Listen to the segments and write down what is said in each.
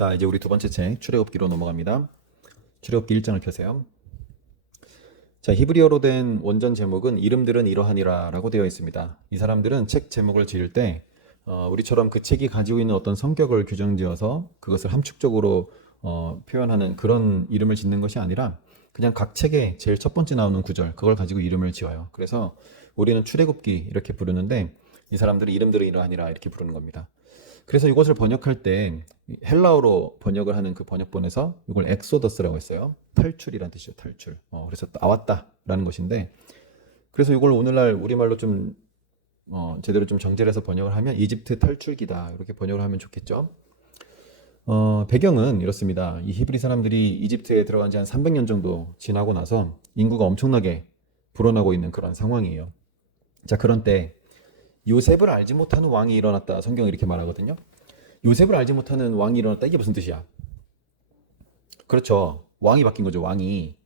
자, 이제 우리 두 번째 책 출애굽기로 넘어갑니다. 출애굽기 1장을 펴세요. 자, 히브리어로 된 원전 제목은 이름들은 이러하니라 라고 되어 있습니다. 이 사람들은 책 제목을 지을 때 우리처럼 그 책이 가지고 있는 어떤 성격을 규정지어서 그것을 함축적으로 표현하는 그런 이름을 짓는 것이 아니라 그냥 각 책에 제일 첫 번째 나오는 구절 그걸 가지고 이름을 지어요. 그래서 우리는 출애굽기 이렇게 부르는데 이 사람들은 이름들은 이러하니라 이렇게 부르는 겁니다. 그래서 이것을 번역할 때 헬라어로 번역을 하는 그 번역본에서 이걸 엑소더스라고 했어요. 탈출이란 뜻이죠. 탈출. 그래서 나왔다라는 것인데, 그래서 이걸 오늘날 우리말로 좀 제대로 좀 정제를 해서 번역을 하면 이집트 탈출기다 이렇게 번역을 하면 좋겠죠. 배경은 이렇습니다. 이 히브리 사람들이 이집트에 들어간 지 한 300년 정도 지나고 나서 인구가 엄청나게 불어나고 있는 그런 상황이에요. 자, 그런 때 요셉을 알지 못하는 왕이 일어났다. 성경이 이렇게 말하거든요. 요셉을 알지 못하는 왕이 일어났다. 이게 무슨 뜻이야? 그렇죠. 왕이 바뀐 거죠. 왕이.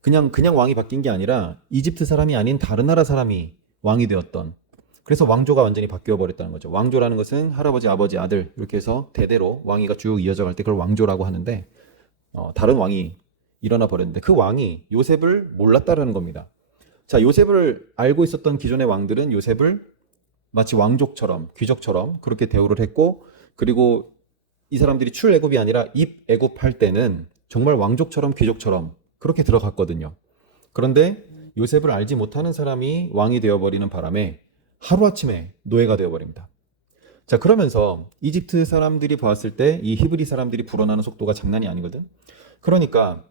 그냥 왕이 바뀐 게 아니라 이집트 사람이 아닌 다른 나라 사람이 왕이 되었던. 그래서 왕조가 완전히 바뀌어 버렸다는 거죠. 왕조라는 것은 할아버지, 아버지, 아들 이렇게 해서 대대로 왕위가 쭉 이어져 갈 때 그걸 왕조라고 하는데 다른 왕이 일어나 버렸는데 그 왕이 요셉을 몰랐다라는 겁니다. 자, 요셉을 알고 있었던 기존의 왕들은 요셉을 마치 왕족처럼 귀족처럼 그렇게 대우를 했고, 그리고 이 사람들이 출애굽이 아니라 입애굽할 때는 정말 왕족처럼 귀족처럼 그렇게 들어갔거든요. 그런데 요셉을 알지 못하는 사람이 왕이 되어버리는 바람에 하루아침에 노예가 되어버립니다. 자, 그러면서 이집트 사람들이 보았을 때 이 히브리 사람들이 불어나는 속도가 장난이 아니거든. 그러니까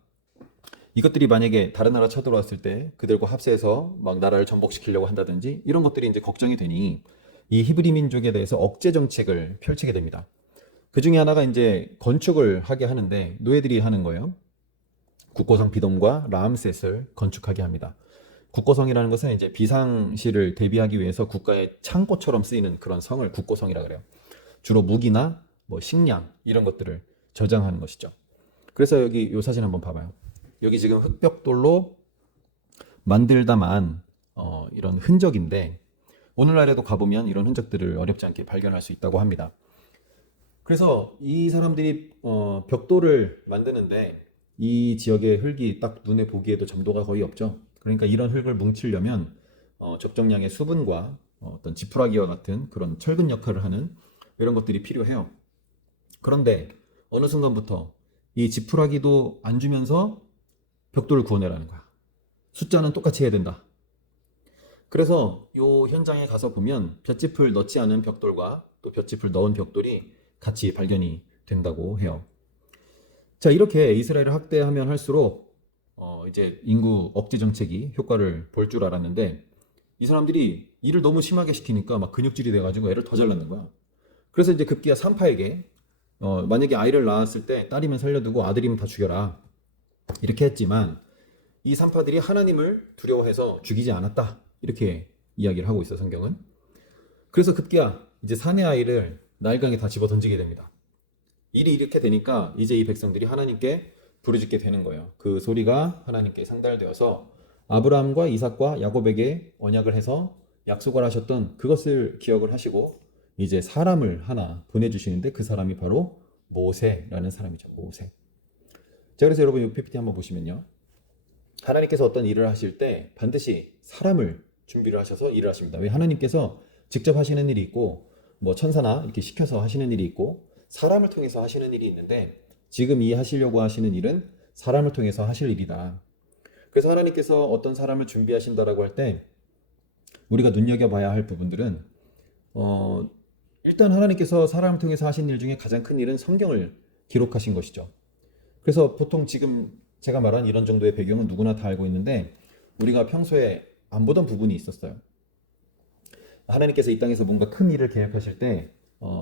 이것들이 만약에 다른 나라 쳐들어왔을 때 그들과 합세해서 막 나라를 전복시키려고 한다든지 이런 것들이 이제 걱정이 되니 이 히브리 민족에 대해서 억제 정책을 펼치게 됩니다. 그 중에 하나가 이제 건축을 하게 하는데 노예들이 하는 거예요. 국고성 비돔과 라암셋을 건축하게 합니다. 국고성이라는 것은 이제 비상시를 대비하기 위해서 국가의 창고처럼 쓰이는 그런 성을 국고성이라 그래요. 주로 무기나 뭐 식량 이런 것들을 저장하는 것이죠. 그래서 여기 이 사진 한번 봐봐요. 여기 지금 흑벽돌로 만들다만 이런 흔적인데 오늘날에도 가보면 이런 흔적들을 어렵지 않게 발견할 수 있다고 합니다. 그래서 이 사람들이 벽돌을 만드는데 이 지역의 흙이 딱 눈에 보기에도 점도가 거의 없죠. 그러니까 이런 흙을 뭉치려면 적정량의 수분과 어떤 지푸라기와 같은 그런 철근 역할을 하는 이런 것들이 필요해요. 그런데 어느 순간부터 이 지푸라기도 안 주면서 벽돌을 구워내라는 거야. 숫자는 똑같이 해야 된다. 그래서 이 현장에 가서 보면 볏짚을 넣지 않은 벽돌과 또 볏짚을 넣은 벽돌이 같이 발견이 된다고 해요. 자, 이렇게 이스라엘을 학대하면 할수록 이제 인구 억제 정책이 효과를 볼 줄 알았는데 이 사람들이 일을 너무 심하게 시키니까 막 근육질이 돼가지고 애를 더 잘 낳는 거야. 그래서 이제 급기야 산파에게 만약에 아이를 낳았을 때 딸이면 살려두고 아들이면 다 죽여라 이렇게 했지만 이 산파들이 하나님을 두려워해서 죽이지 않았다 이렇게 이야기를 하고 있어 성경은. 그래서 급기야 이제 사내 아이를 나일강에 다 집어 던지게 됩니다. 일이 이렇게 되니까 이제 이 백성들이 하나님께 부르짖게 되는 거예요. 그 소리가 하나님께 상달되어서 아브라함과 이삭과 야곱에게 언약을 해서 약속을 하셨던 그것을 기억을 하시고 이제 사람을 하나 보내주시는데 그 사람이 바로 모세라는 사람이죠. 모세. 자, 그래서 여러분 이 PPT 한번 보시면요. 하나님께서 어떤 일을 하실 때 반드시 사람을 준비를 하셔서 일을 하십니다. 왜? 하나님께서 직접 하시는 일이 있고 뭐 천사나 이렇게 시켜서 하시는 일이 있고 사람을 통해서 하시는 일이 있는데 지금 이 하시려고 하시는 일은 사람을 통해서 하실 일이다. 그래서 하나님께서 어떤 사람을 준비하신다라고 할 때 우리가 눈여겨봐야 할 부분들은 일단 하나님께서 사람을 통해서 하신 일 중에 가장 큰 일은 성경을 기록하신 것이죠. 그래서 보통 지금 제가 말한 이런 정도의 배경은 누구나 다 알고 있는데 우리가 평소에 안 보던 부분이 있었어요. 하나님께서 이 땅에서 뭔가 큰 일을 계획하실 때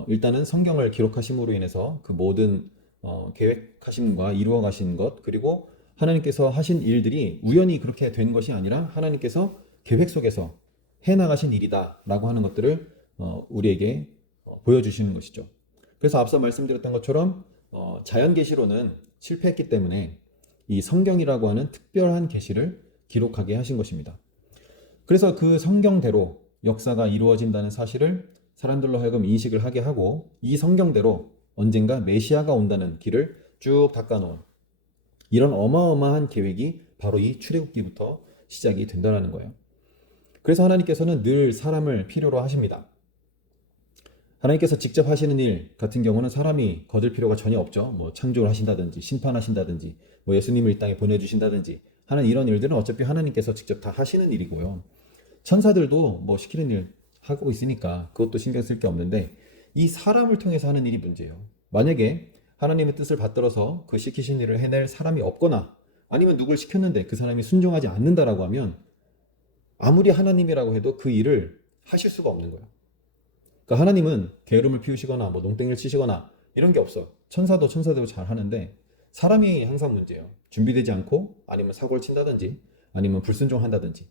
일단은 성경을 기록하심으로 인해서 그 모든 계획하심과 이루어 가신 것 그리고 하나님께서 하신 일들이 우연히 그렇게 된 것이 아니라 하나님께서 계획 속에서 해나가신 일이다 라고 하는 것들을 우리에게 보여주시는 것이죠. 그래서 앞서 말씀드렸던 것처럼 자연 계시로는 실패했기 때문에 이 성경이라고 하는 특별한 계시를 기록하게 하신 것입니다. 그래서 그 성경대로 역사가 이루어진다는 사실을 사람들로 하여금 인식을 하게 하고 이 성경대로 언젠가 메시아가 온다는 길을 쭉 닦아놓은 이런 어마어마한 계획이 바로 이 출애굽기부터 시작이 된다는 거예요. 그래서 하나님께서는 늘 사람을 필요로 하십니다. 하나님께서 직접 하시는 일 같은 경우는 사람이 거들 필요가 전혀 없죠. 뭐 창조를 하신다든지 심판하신다든지 뭐 예수님을 이 땅에 보내주신다든지 하는 이런 일들은 어차피 하나님께서 직접 다 하시는 일이고요. 천사들도 뭐 시키는 일 하고 있으니까 그것도 신경 쓸 게 없는데 이 사람을 통해서 하는 일이 문제예요. 만약에 하나님의 뜻을 받들어서 그 시키신 일을 해낼 사람이 없거나 아니면 누굴 시켰는데 그 사람이 순종하지 않는다라고 하면 아무리 하나님이라고 해도 그 일을 하실 수가 없는 거예요. 그러니까 하나님은 게으름을 피우시거나 뭐 농땡이를 치시거나 이런 게 없어. 천사도 천사대로 잘 하는데 사람이 항상 문제예요. 준비되지 않고 아니면 사고를 친다든지 아니면 불순종한다든지.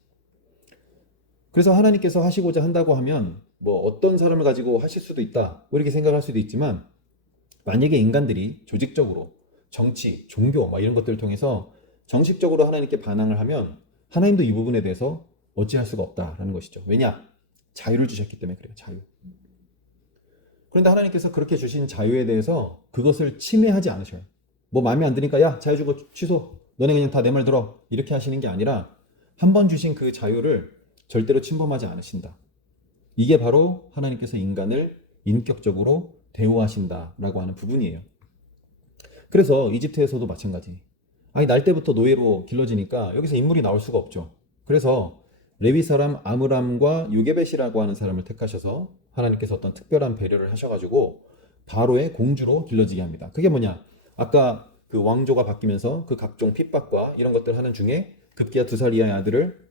그래서 하나님께서 하시고자 한다고 하면 뭐 어떤 사람을 가지고 하실 수도 있다 뭐 이렇게 생각할 수도 있지만 만약에 인간들이 조직적으로 정치, 종교 막 이런 것들을 통해서 정식적으로 하나님께 반항을 하면 하나님도 이 부분에 대해서 어찌할 수가 없다라는 것이죠. 왜냐? 자유를 주셨기 때문에 그래요. 자유. 그런데 하나님께서 그렇게 주신 자유에 대해서 그것을 침해하지 않으셔요. 뭐 마음에 안 드니까 야 자유 주고 취소. 너네 그냥 다 내 말 들어. 이렇게 하시는 게 아니라 한 번 주신 그 자유를 절대로 침범하지 않으신다. 이게 바로 하나님께서 인간을 인격적으로 대우하신다라고 하는 부분이에요. 그래서 이집트에서도 마찬가지. 아니 날 때부터 노예로 길러지니까 여기서 인물이 나올 수가 없죠. 그래서 레위 사람 아므람과 요게벳이라고 하는 사람을 택하셔서 하나님께서 어떤 특별한 배려를 하셔가지고 바로의 공주로 길러지게 합니다. 그게 뭐냐? 아까 그 왕조가 바뀌면서 그 각종 핍박과 이런 것들 하는 중에 급기야 2살 이하의 아들을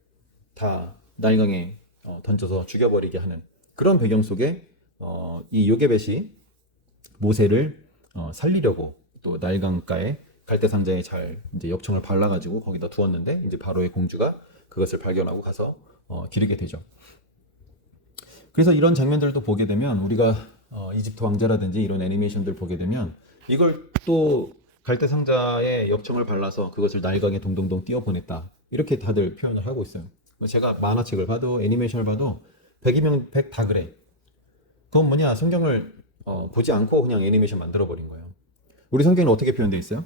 다 나일강에 던져서 죽여버리게 하는 그런 배경 속에 이 요게벳이 모세를 살리려고 또 나일강가에 갈대상자에 잘 이제 엽청을 발라가지고 거기다 두었는데 이제 바로의 공주가 그것을 발견하고 가서 기르게 되죠. 그래서 이런 장면들도 보게 되면 우리가 이집트 왕자라든지 이런 애니메이션들 보게 되면 이걸 또 갈대상자에 엽청을 발라서 그것을 나일강에 동동동 띄워보냈다 이렇게 다들 표현을 하고 있어요. 제가 만화책을 봐도 애니메이션을 봐도 100이면 100 다 그래. 그건 뭐냐? 성경을 보지 않고 그냥 애니메이션 만들어버린 거예요. 우리 성경은 어떻게 표현되어 있어요?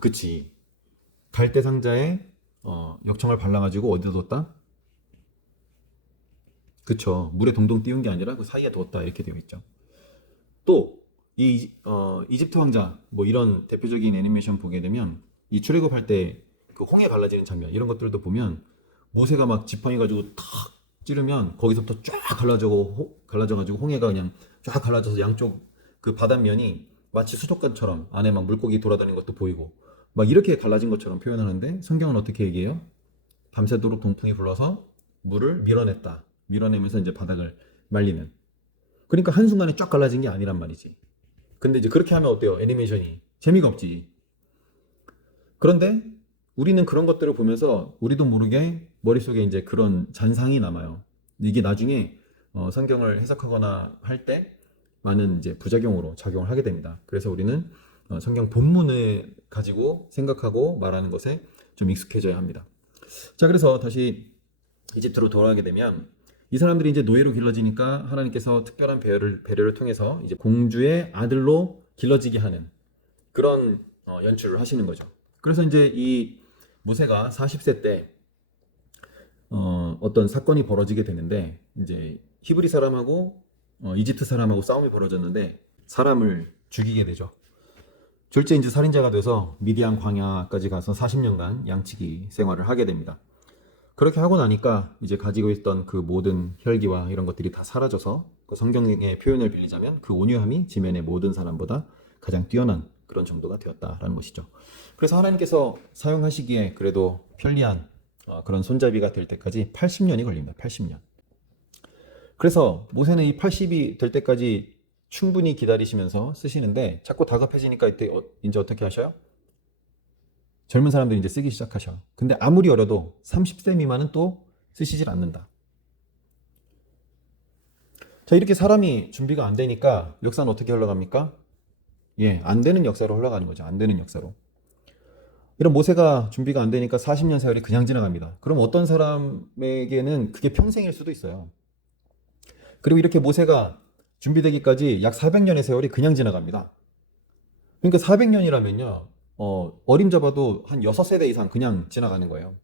그치. 갈대상자에 엽청을 발라가지고 어디다 뒀다? 그쵸. 물에 동동 띄운 게 아니라 그 사이에 뒀다 이렇게 되어 있죠. 또 이 이집트 왕자 뭐 이런 대표적인 애니메이션 보게 되면 이 출애굽할 때 그 홍해 갈라지는 장면 이런 것들도 보면 모세가 막 지팡이 가지고 탁 찌르면 거기서부터 쫙 갈라져가지고 홍해가 그냥 쫙 갈라져서 양쪽 그 바닷면이 마치 수족관처럼 안에 막 물고기 돌아다니는 것도 보이고 막 이렇게 갈라진 것처럼 표현하는데 성경은 어떻게 얘기해요? 밤새도록 동풍이 불러서 물을 밀어냈다. 밀어내면서 이제 바닥을 말리는. 그러니까 한순간에 쫙 갈라진 게 아니란 말이지. 근데 이제 그렇게 하면 어때요? 애니메이션이. 재미가 없지. 그런데 우리는 그런 것들을 보면서 우리도 모르게 머릿속에 이제 그런 잔상이 남아요. 이게 나중에 성경을 해석하거나 할 때 많은 이제 부작용으로 작용을 하게 됩니다. 그래서 우리는 성경 본문을 가지고 생각하고 말하는 것에 좀 익숙해져야 합니다. 자, 그래서 다시 이집트로 돌아가게 되면 이 사람들이 이제 노예로 길러지니까 하나님께서 특별한 배려를 통해서 이제 공주의 아들로 길러지게 하는 그런 연출을 하시는 거죠. 그래서 이제 이 모세가 40세 때 어떤 사건이 벌어지게 되는데 이제 히브리 사람하고 이집트 사람하고 싸움이 벌어졌는데 사람을 죽이게 되죠. 졸제 이제 살인자가 돼서 미디안 광야까지 가서 40년간 양치기 생활을 하게 됩니다. 그렇게 하고 나니까 이제 가지고 있던 그 모든 혈기와 이런 것들이 다 사라져서 그 성경의 표현을 빌리자면 그 온유함이 지면의 모든 사람보다 가장 뛰어난 그런 정도가 되었다라는 것이죠. 그래서 하나님께서 사용하시기에 그래도 편리한 그런 손잡이가 될 때까지 80년이 걸립니다. 80년. 그래서 모세는 이 80이 될 때까지 충분히 기다리시면서 쓰시는데 자꾸 다급해지니까 이때 이제 어떻게 하셔요? 젊은 사람들이 이제 쓰기 시작하셔. 근데 아무리 어려도 30세 미만은 또 쓰시질 않는다. 자, 이렇게 사람이 준비가 안 되니까 역사는 어떻게 흘러갑니까? 예, 안 되는 역사로 흘러가는 거죠. 안 되는 역사로. 이런 모세가 준비가 안 되니까 40년 세월이 그냥 지나갑니다. 그럼 어떤 사람에게는 그게 평생일 수도 있어요. 그리고 이렇게 모세가 준비되기까지 약 400년의 세월이 그냥 지나갑니다. 그러니까 400년이라면요, 어림잡아도 한 6세대 이상 그냥 지나가는 거예요.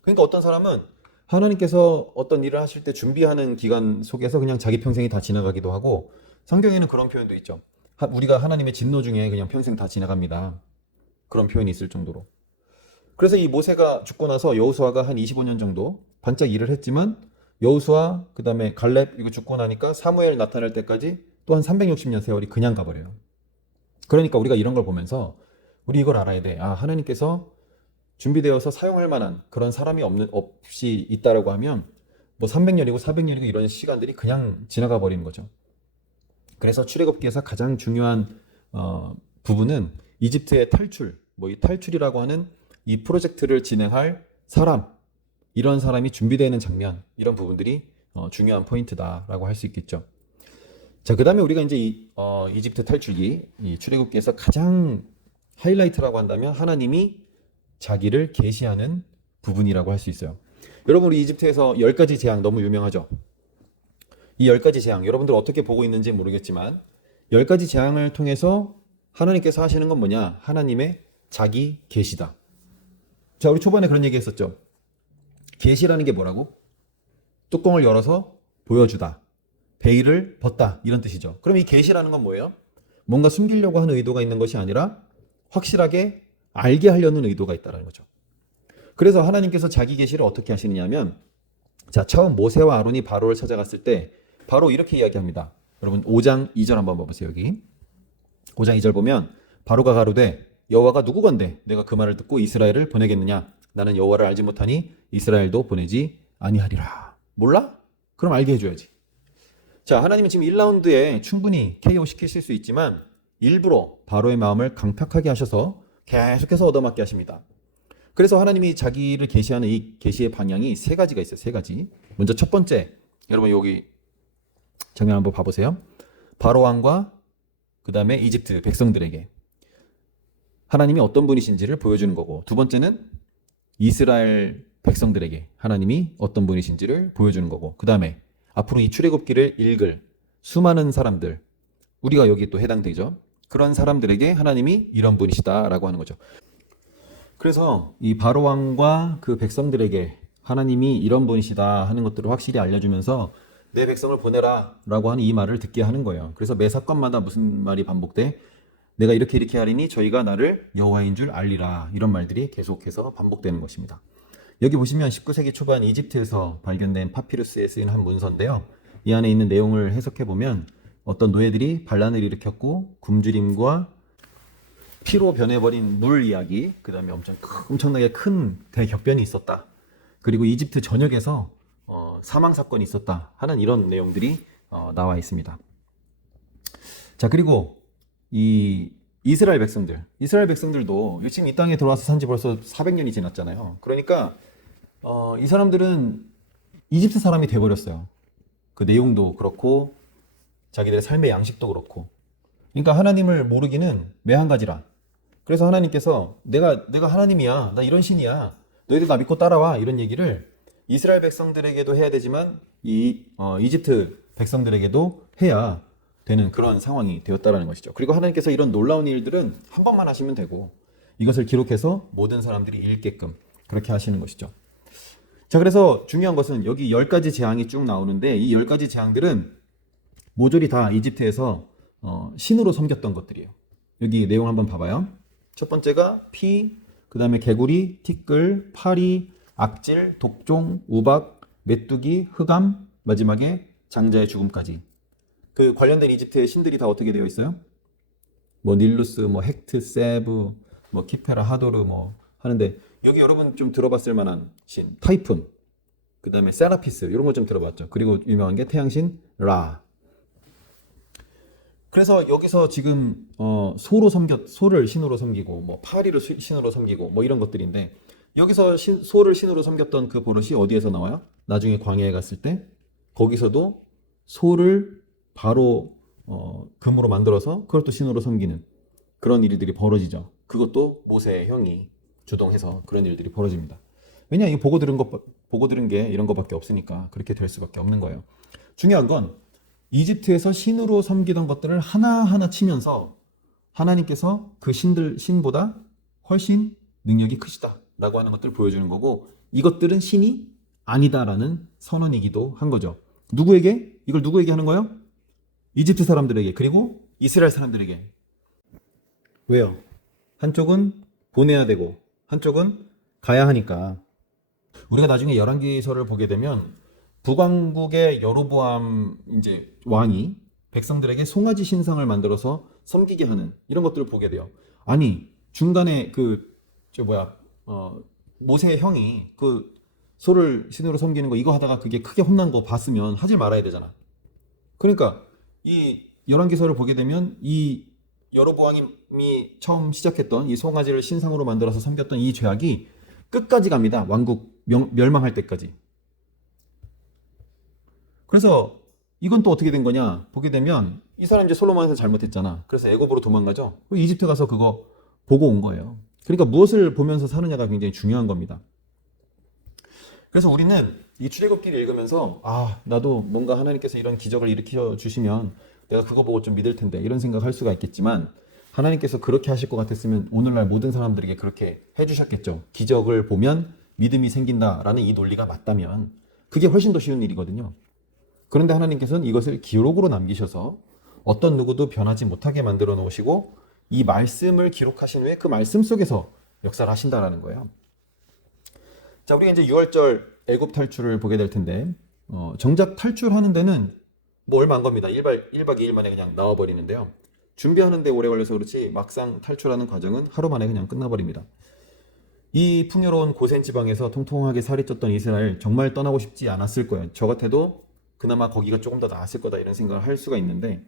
그러니까 어떤 사람은 하나님께서 어떤 일을 하실 때 준비하는 기간 속에서 그냥 자기 평생이 다 지나가기도 하고, 성경에는 그런 표현도 있죠. 우리가 하나님의 진노 중에 그냥 평생 다 지나갑니다. 그런 표현이 있을 정도로. 그래서 이 모세가 죽고 나서 여호수아가 한 25년 정도 반짝 일을 했지만, 여호수아 그다음에 갈렙 이거 죽고 나니까 사무엘 나타날 때까지 또 한 360년 세월이 그냥 가버려요. 그러니까 우리가 이런 걸 보면서 우리 이걸 알아야 돼. 아, 하나님께서 준비되어서 사용할 만한 그런 사람이 없이 있다라고 하면 뭐 300년이고 400년이고 이런 시간들이 그냥 지나가 버리는 거죠. 그래서 출애굽기에서 가장 중요한 부분은 이집트의 탈출, 뭐 이 탈출이라고 하는 이 프로젝트를 진행할 사람, 이런 사람이 준비되는 장면, 이런 부분들이 중요한 포인트다라고 할 수 있겠죠. 자, 그 다음에 우리가 이제 이집트 탈출기, 이 출애굽기에서 가장 하이라이트라고 한다면 하나님이 자기를 계시하는 부분이라고 할 수 있어요. 여러분, 우리 이집트에서 10가지 재앙 너무 유명하죠? 이 10가지 재앙, 여러분들 어떻게 보고 있는지 모르겠지만 10가지 재앙을 통해서 하나님께서 하시는 건 뭐냐? 하나님의 자기 계시다. 자, 우리 초반에 그런 얘기 했었죠. 계시라는 게 뭐라고? 뚜껑을 열어서 보여주다. 베일을 벗다. 이런 뜻이죠. 그럼 이 계시라는 건 뭐예요? 뭔가 숨기려고 하는 의도가 있는 것이 아니라 확실하게 알게 하려는 의도가 있다는 거죠. 그래서 하나님께서 자기 계시를 어떻게 하시느냐면, 자, 처음 모세와 아론이 바로를 찾아갔을 때 바로 이렇게 이야기합니다. 여러분 5장 2절 한번 봐보세요. 여기 5장 2절 보면 바로가 가로되 여호와가 누구건대 내가 그 말을 듣고 이스라엘을 보내겠느냐? 나는 여호와를 알지 못하니 이스라엘도 보내지 아니하리라. 몰라? 그럼 알게 해줘야지. 자, 하나님은 지금 1라운드에 충분히 KO 시키실 수 있지만 일부러 바로의 마음을 강팍하게 하셔서 계속해서 얻어맞게 하십니다. 그래서 하나님이 자기를 계시하는 이 계시의 방향이 3가지가 있어요. 3가지. 먼저 첫 번째, 여러분 여기 장면 한번 봐보세요. 바로 왕과 그 다음에 이집트 백성들에게 하나님이 어떤 분이신지를 보여주는 거고, 두 번째는 이스라엘 백성들에게 하나님이 어떤 분이신지를 보여주는 거고, 그 다음에 앞으로 이 출애굽기를 읽을 수많은 사람들, 우리가 여기 또 해당되죠. 그런 사람들에게 하나님이 이런 분이시다라고 하는 거죠. 그래서 이 바로 왕과 그 백성들에게 하나님이 이런 분이시다 하는 것들을 확실히 알려주면서 내 백성을 보내라 라고 하는 이 말을 듣게 하는 거예요. 그래서 매 사건마다 무슨 말이 반복돼? 내가 이렇게 하리니 저희가 나를 여호와인 줄 알리라. 이런 말들이 계속해서 반복되는 것입니다. 여기 보시면 19세기 초반 이집트에서 발견된 파피루스에 쓰인 한 문서인데요. 이 안에 있는 내용을 해석해 보면 어떤 노예들이 반란을 일으켰고 굶주림과 피로 변해버린 물 이야기, 그 다음에 엄청나게 큰 대격변이 있었다. 그리고 이집트 전역에서 사망 사건이 있었다 하는 이런 내용들이 나와 있습니다. 자, 그리고 이 이스라엘 백성들도 지금 이 땅에 들어와서 산지 벌써 400년이 지났잖아요. 그러니까 이 사람들은 이집트 사람이 돼버렸어요. 그 내용도 그렇고 자기들의 삶의 양식도 그렇고. 그러니까 하나님을 모르기는 매한가지라. 그래서 하나님께서 내가 하나님이야, 나 이런 신이야, 너희들 나 믿고 따라와, 이런 얘기를 이스라엘 백성들에게도 해야 되지만 이집트 백성들에게도 해야 되는 그런 상황이 되었다라는 것이죠. 그리고 하나님께서 이런 놀라운 일들은 한 번만 하시면 되고 이것을 기록해서 모든 사람들이 읽게끔 그렇게 하시는 것이죠. 자, 그래서 중요한 것은 여기 10가지 재앙이 쭉 나오는데 이 10가지 재앙들은 모조리 다 이집트에서 신으로 섬겼던 것들이에요. 여기 내용 한번 봐봐요. 첫 번째가 피, 그 다음에 개구리, 티끌, 파리, 악질, 독종, 우박, 메뚜기, 흑암, 마지막에 장자의 죽음까지. 그 관련된 이집트의 신들이 다 어떻게 되어 있어요? 뭐 닐루스, 뭐 헥트, 세브, 뭐 키페라, 하도르 뭐 하는데 여기 여러분 좀 들어봤을 만한 신 타이푼, 그 다음에 세라피스 이런 거 좀 들어봤죠. 그리고 유명한 게 태양신 라. 그래서 여기서 지금 소를 신으로 섬기고 뭐 파리를 신으로 섬기고 뭐 이런 것들인데 여기서 소를 신으로 섬겼던 그 버릇이 어디에서 나와요? 나중에 광야에 갔을 때 거기서도 소를 바로 금으로 만들어서 그걸 또 신으로 섬기는 그런 일들이 벌어지죠. 그것도 모세의 형이 주동해서 그런 일들이 벌어집니다. 왜냐, 이 보고 들은 게 이런 것밖에 없으니까 그렇게 될 수밖에 없는 거예요. 중요한 건 이집트에서 신으로 섬기던 것들을 하나하나 치면서 하나님께서 그 신보다 훨씬 능력이 크시다라고 하는 것들을 보여주는 거고, 이것들은 신이 아니다라는 선언이기도 한 거죠. 누구에게? 이걸 누구에게 하는 거예요? 이집트 사람들에게, 그리고 이스라엘 사람들에게. 왜요? 한쪽은 보내야 되고 한쪽은 가야 하니까. 우리가 나중에 열왕기서를 보게 되면 북왕국의 여로보암 이제 왕이 백성들에게 송아지 신상을 만들어서 섬기게 하는 이런 것들을 보게 돼요. 아니, 중간에 모세의 형이 그 소를 신으로 섬기는 거 이거 하다가 그게 크게 혼난 거 봤으면 하지 말아야 되잖아. 그러니까 이 열왕기서를 보게 되면 이 여로보암이 처음 시작했던 이 송아지를 신상으로 만들어서 섬겼던 이 죄악이 끝까지 갑니다. 왕국 멸망할 때까지. 그래서 이건 또 어떻게 된 거냐 보게 되면 이 사람 이제 솔로몬에서 잘못했잖아. 그래서 애굽으로 도망가죠. 이집트 가서 그거 보고 온 거예요. 그러니까 무엇을 보면서 사느냐가 굉장히 중요한 겁니다. 그래서 우리는 이 출애굽기를 읽으면서 나도 뭔가 하나님께서 이런 기적을 일으켜 주시면 내가 그거 보고 좀 믿을 텐데 이런 생각할 수가 있겠지만, 하나님께서 그렇게 하실 것 같았으면 오늘날 모든 사람들에게 그렇게 해주셨겠죠. 기적을 보면 믿음이 생긴다라는 이 논리가 맞다면 그게 훨씬 더 쉬운 일이거든요. 그런데 하나님께서는 이것을 기록으로 남기셔서 어떤 누구도 변하지 못하게 만들어 놓으시고 이 말씀을 기록하신 후에 그 말씀 속에서 역사를 하신다라는 거예요. 자, 우리가 이제 6월절 애굽 탈출을 보게 될 텐데, 정작 탈출하는 데는 뭐 얼마 안 겁니다. 1박 2일 만에 그냥 나와버리는데요. 준비하는데 오래 걸려서 그렇지 막상 탈출하는 과정은 하루 만에 그냥 끝나버립니다. 이 풍요로운 고센 지방에서 통통하게 살이 쪘던 이스라엘, 정말 떠나고 싶지 않았을 거예요. 저 같아도 그나마 거기가 조금 더 나았을 거다 이런 생각을 할 수가 있는데,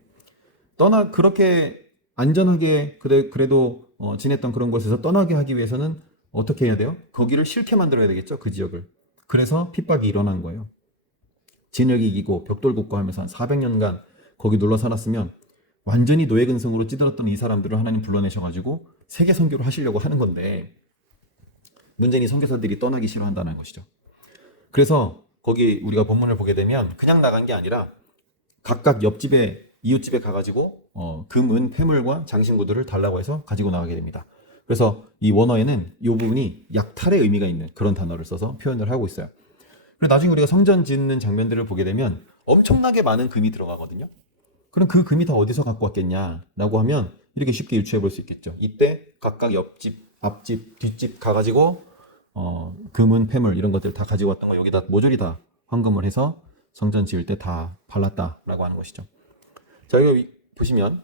그렇게 안전하게 그래도 지냈던 그런 곳에서 떠나게 하기 위해서는 어떻게 해야 돼요? 거기를 싫게 만들어야 되겠죠, 그 지역을. 그래서 핍박이 일어난 거예요. 진을 이기고 벽돌 굽고 하면서 한 400년간 거기 눌러 살았으면 완전히 노예 근성으로 찌들었던 이 사람들을 하나님 불러내셔가지고 세계 선교를 하시려고 하는 건데, 문제는 선교사들이 떠나기 싫어한다는 것이죠. 그래서 거기 우리가 본문을 보게 되면 그냥 나간 게 아니라 각각 이웃집에 가가지고 금, 은, 폐물과 장신구들을 달라고 해서 가지고 나가게 됩니다. 그래서 이 원어에는 이 부분이 약탈의 의미가 있는 그런 단어를 써서 표현을 하고 있어요. 그리고 나중에 우리가 성전 짓는 장면들을 보게 되면 엄청나게 많은 금이 들어가거든요. 그럼 그 금이 다 어디서 갖고 왔겠냐라고 하면 이렇게 쉽게 유추해 볼 수 있겠죠. 이때 각각 옆집, 앞집, 뒷집 가가지고 금은, 폐물 이런 것들 다 가지고 왔던 거 여기다 모조리 다 헌금을 해서 성전 지을 때 다 발랐다라고 하는 것이죠. 자, 여기 보시면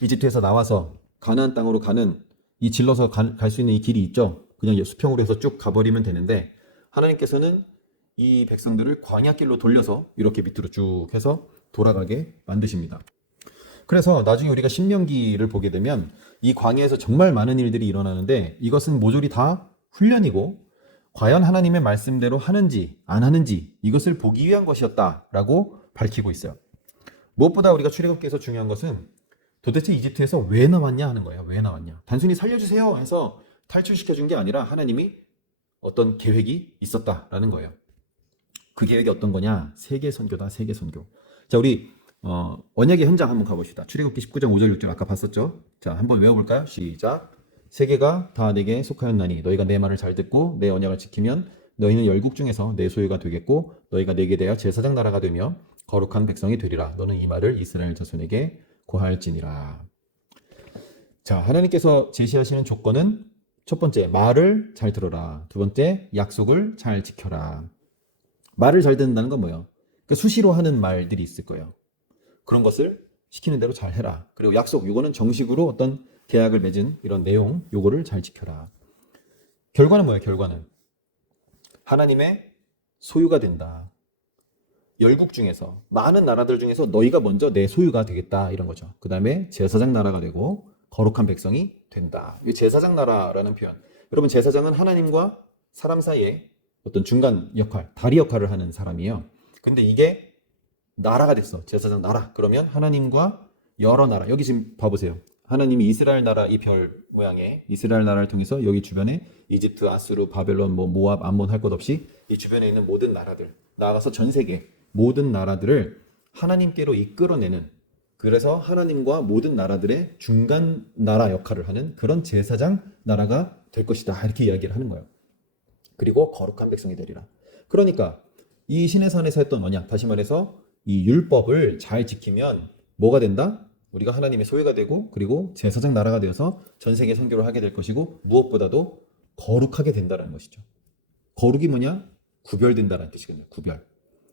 이집트에서 나와서 가나안 땅으로 가는 이 질러서 갈 수 있는 이 길이 있죠. 그냥 수평으로 해서 쭉 가버리면 되는데, 하나님께서는 이 백성들을 광야길로 돌려서 이렇게 밑으로 쭉 해서 돌아가게 만드십니다. 그래서 나중에 우리가 신명기를 보게 되면 이 광야에서 정말 많은 일들이 일어나는데, 이것은 모조리 다 훈련이고 과연 하나님의 말씀대로 하는지 안 하는지 이것을 보기 위한 것이었다라고 밝히고 있어요. 무엇보다 우리가 출애굽기에서 중요한 것은 도대체 이집트에서 왜 나왔냐 하는 거예요. 왜 나왔냐. 단순히 살려주세요 해서 탈출시켜준 게 아니라 하나님이 어떤 계획이 있었다라는 거예요. 그 계획이 어떤 거냐? 세계 선교다. 세계 선교. 자, 우리 언약의 현장 한번 가봅시다. 출애굽기 19장 5절 6절 아까 봤었죠? 자, 한번 외워볼까요? 시작. 세계가 다 내게 속하였나니 너희가 내 말을 잘 듣고 내 언약을 지키면 너희는 열국 중에서 내 소유가 되겠고 너희가 내게 대하여 제사장 나라가 되며 거룩한 백성이 되리라. 너는 이 말을 이스라엘 자손에게 고할지니라. 자, 하나님께서 제시하시는 조건은 첫 번째, 말을 잘 들어라. 두 번째, 약속을 잘 지켜라. 말을 잘 듣는다는 건 뭐예요? 그러니까 수시로 하는 말들이 있을 거예요. 그런 것을 시키는 대로 잘 해라. 그리고 약속, 이거는 정식으로 어떤 계약을 맺은 이런 내용, 요거를 잘 지켜라. 결과는 뭐예요? 결과는 하나님의 소유가 된다. 열국 중에서, 많은 나라들 중에서 너희가 먼저 내 소유가 되겠다, 이런 거죠. 그 다음에 제사장 나라가 되고 거룩한 백성이 된다. 이 제사장 나라라는 표현, 여러분, 제사장은 하나님과 사람 사이에 어떤 중간 역할, 다리 역할을 하는 사람이에요. 근데 이게 나라가 됐어. 제사장 나라. 그러면 하나님과 여러 나라, 여기 지금 봐보세요. 하나님이 이스라엘 나라, 이 별 모양의 이스라엘 나라를 통해서 여기 주변에 이집트, 아수르, 바벨론, 모압, 암몬 할 것 없이 이 주변에 있는 모든 나라들, 나아가서 전 세계 모든 나라들을 하나님께로 이끌어내는, 그래서 하나님과 모든 나라들의 중간 나라 역할을 하는 그런 제사장 나라가 될 것이다. 이렇게 이야기를 하는 거예요. 그리고 거룩한 백성이 되리라. 그러니까 이 신의 산에서 했던 언약, 다시 말해서 이 율법을 잘 지키면 뭐가 된다? 우리가 하나님의 소유가 되고, 그리고 제사장 나라가 되어서 전 세계 선교를 하게 될 것이고, 무엇보다도 거룩하게 된다는 것이죠. 거룩이 뭐냐? 구별된다는 뜻이거든요. 구별.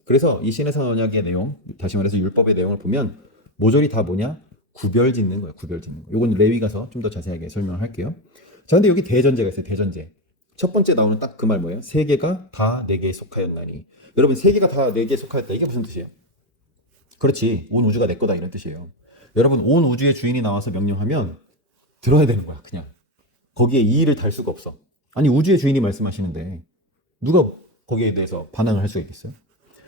그래서 이 신의 산 언약의 내용, 다시 말해서 율법의 내용을 보면 모조리 다 뭐냐? 구별 짓는 거예요. 구별 짓는 거. 이건 레위 가서 좀 더 자세하게 설명을 할게요. 자, 근데 여기 대전제가 있어요. 대전제. 첫 번째 나오는 딱 그 말 뭐예요? 세계가 다 내게 속하였나니. 여러분, 세계가 다 내게 속하였다. 이게 무슨 뜻이에요? 그렇지. 온 우주가 내 거다. 이런 뜻이에요. 여러분, 온 우주의 주인이 나와서 명령하면 들어야 되는 거야. 그냥. 거기에 이의를 달 수가 없어. 아니, 우주의 주인이 말씀하시는데 누가 거기에 대해서 반항을 할 수가 있겠어요?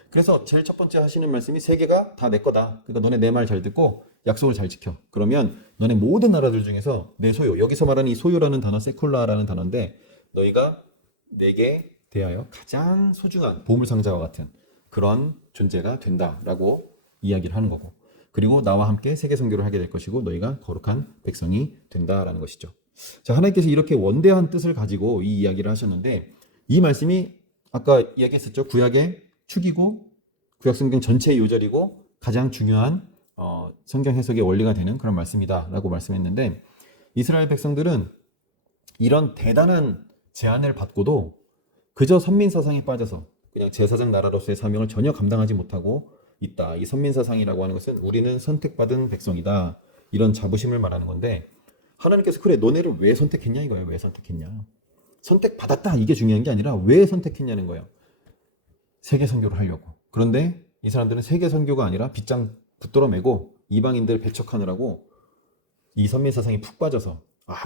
그래서 제일 첫 번째 하시는 말씀이 세계가 다 내 거다. 그러니까 너네 내 말 잘 듣고 약속을 잘 지켜. 그러면 너네 모든 나라들 중에서 내 소유, 여기서 말하는 이 소유라는 단어, 세쿨라라는 단어인데, 너희가 내게 대하여 가장 소중한 보물상자와 같은 그런 존재가 된다라고 이야기를 하는 거고, 그리고 나와 함께 세계 선교를 하게 될 것이고 너희가 거룩한 백성이 된다라는 것이죠. 자, 하나님께서 이렇게 원대한 뜻을 가지고 이 이야기를 하셨는데, 이 말씀이 아까 이야기했었죠. 구약의 축이고 구약 성경 전체의 요절이고 가장 중요한 성경 해석의 원리가 되는 그런 말씀이다라고 말씀했는데, 이스라엘 백성들은 이런 대단한 제안을 받고도 그저 선민사상에 빠져서 그냥 제사장 나라로서의 사명을 전혀 감당하지 못하고 있다. 이 선민사상이라고 하는 것은 우리는 선택받은 백성이다, 이런 자부심을 말하는 건데, 하나님께서 그래 너네를 왜 선택했냐 이거예요. 왜 선택했냐. 선택받았다 이게 중요한 게 아니라 왜 선택했냐는 거예요. 세계 선교를 하려고. 그런데 이 사람들은 세계 선교가 아니라 빗장 붙들어 매고 이방인들 배척하느라고 이 선민사상에 푹 빠져서,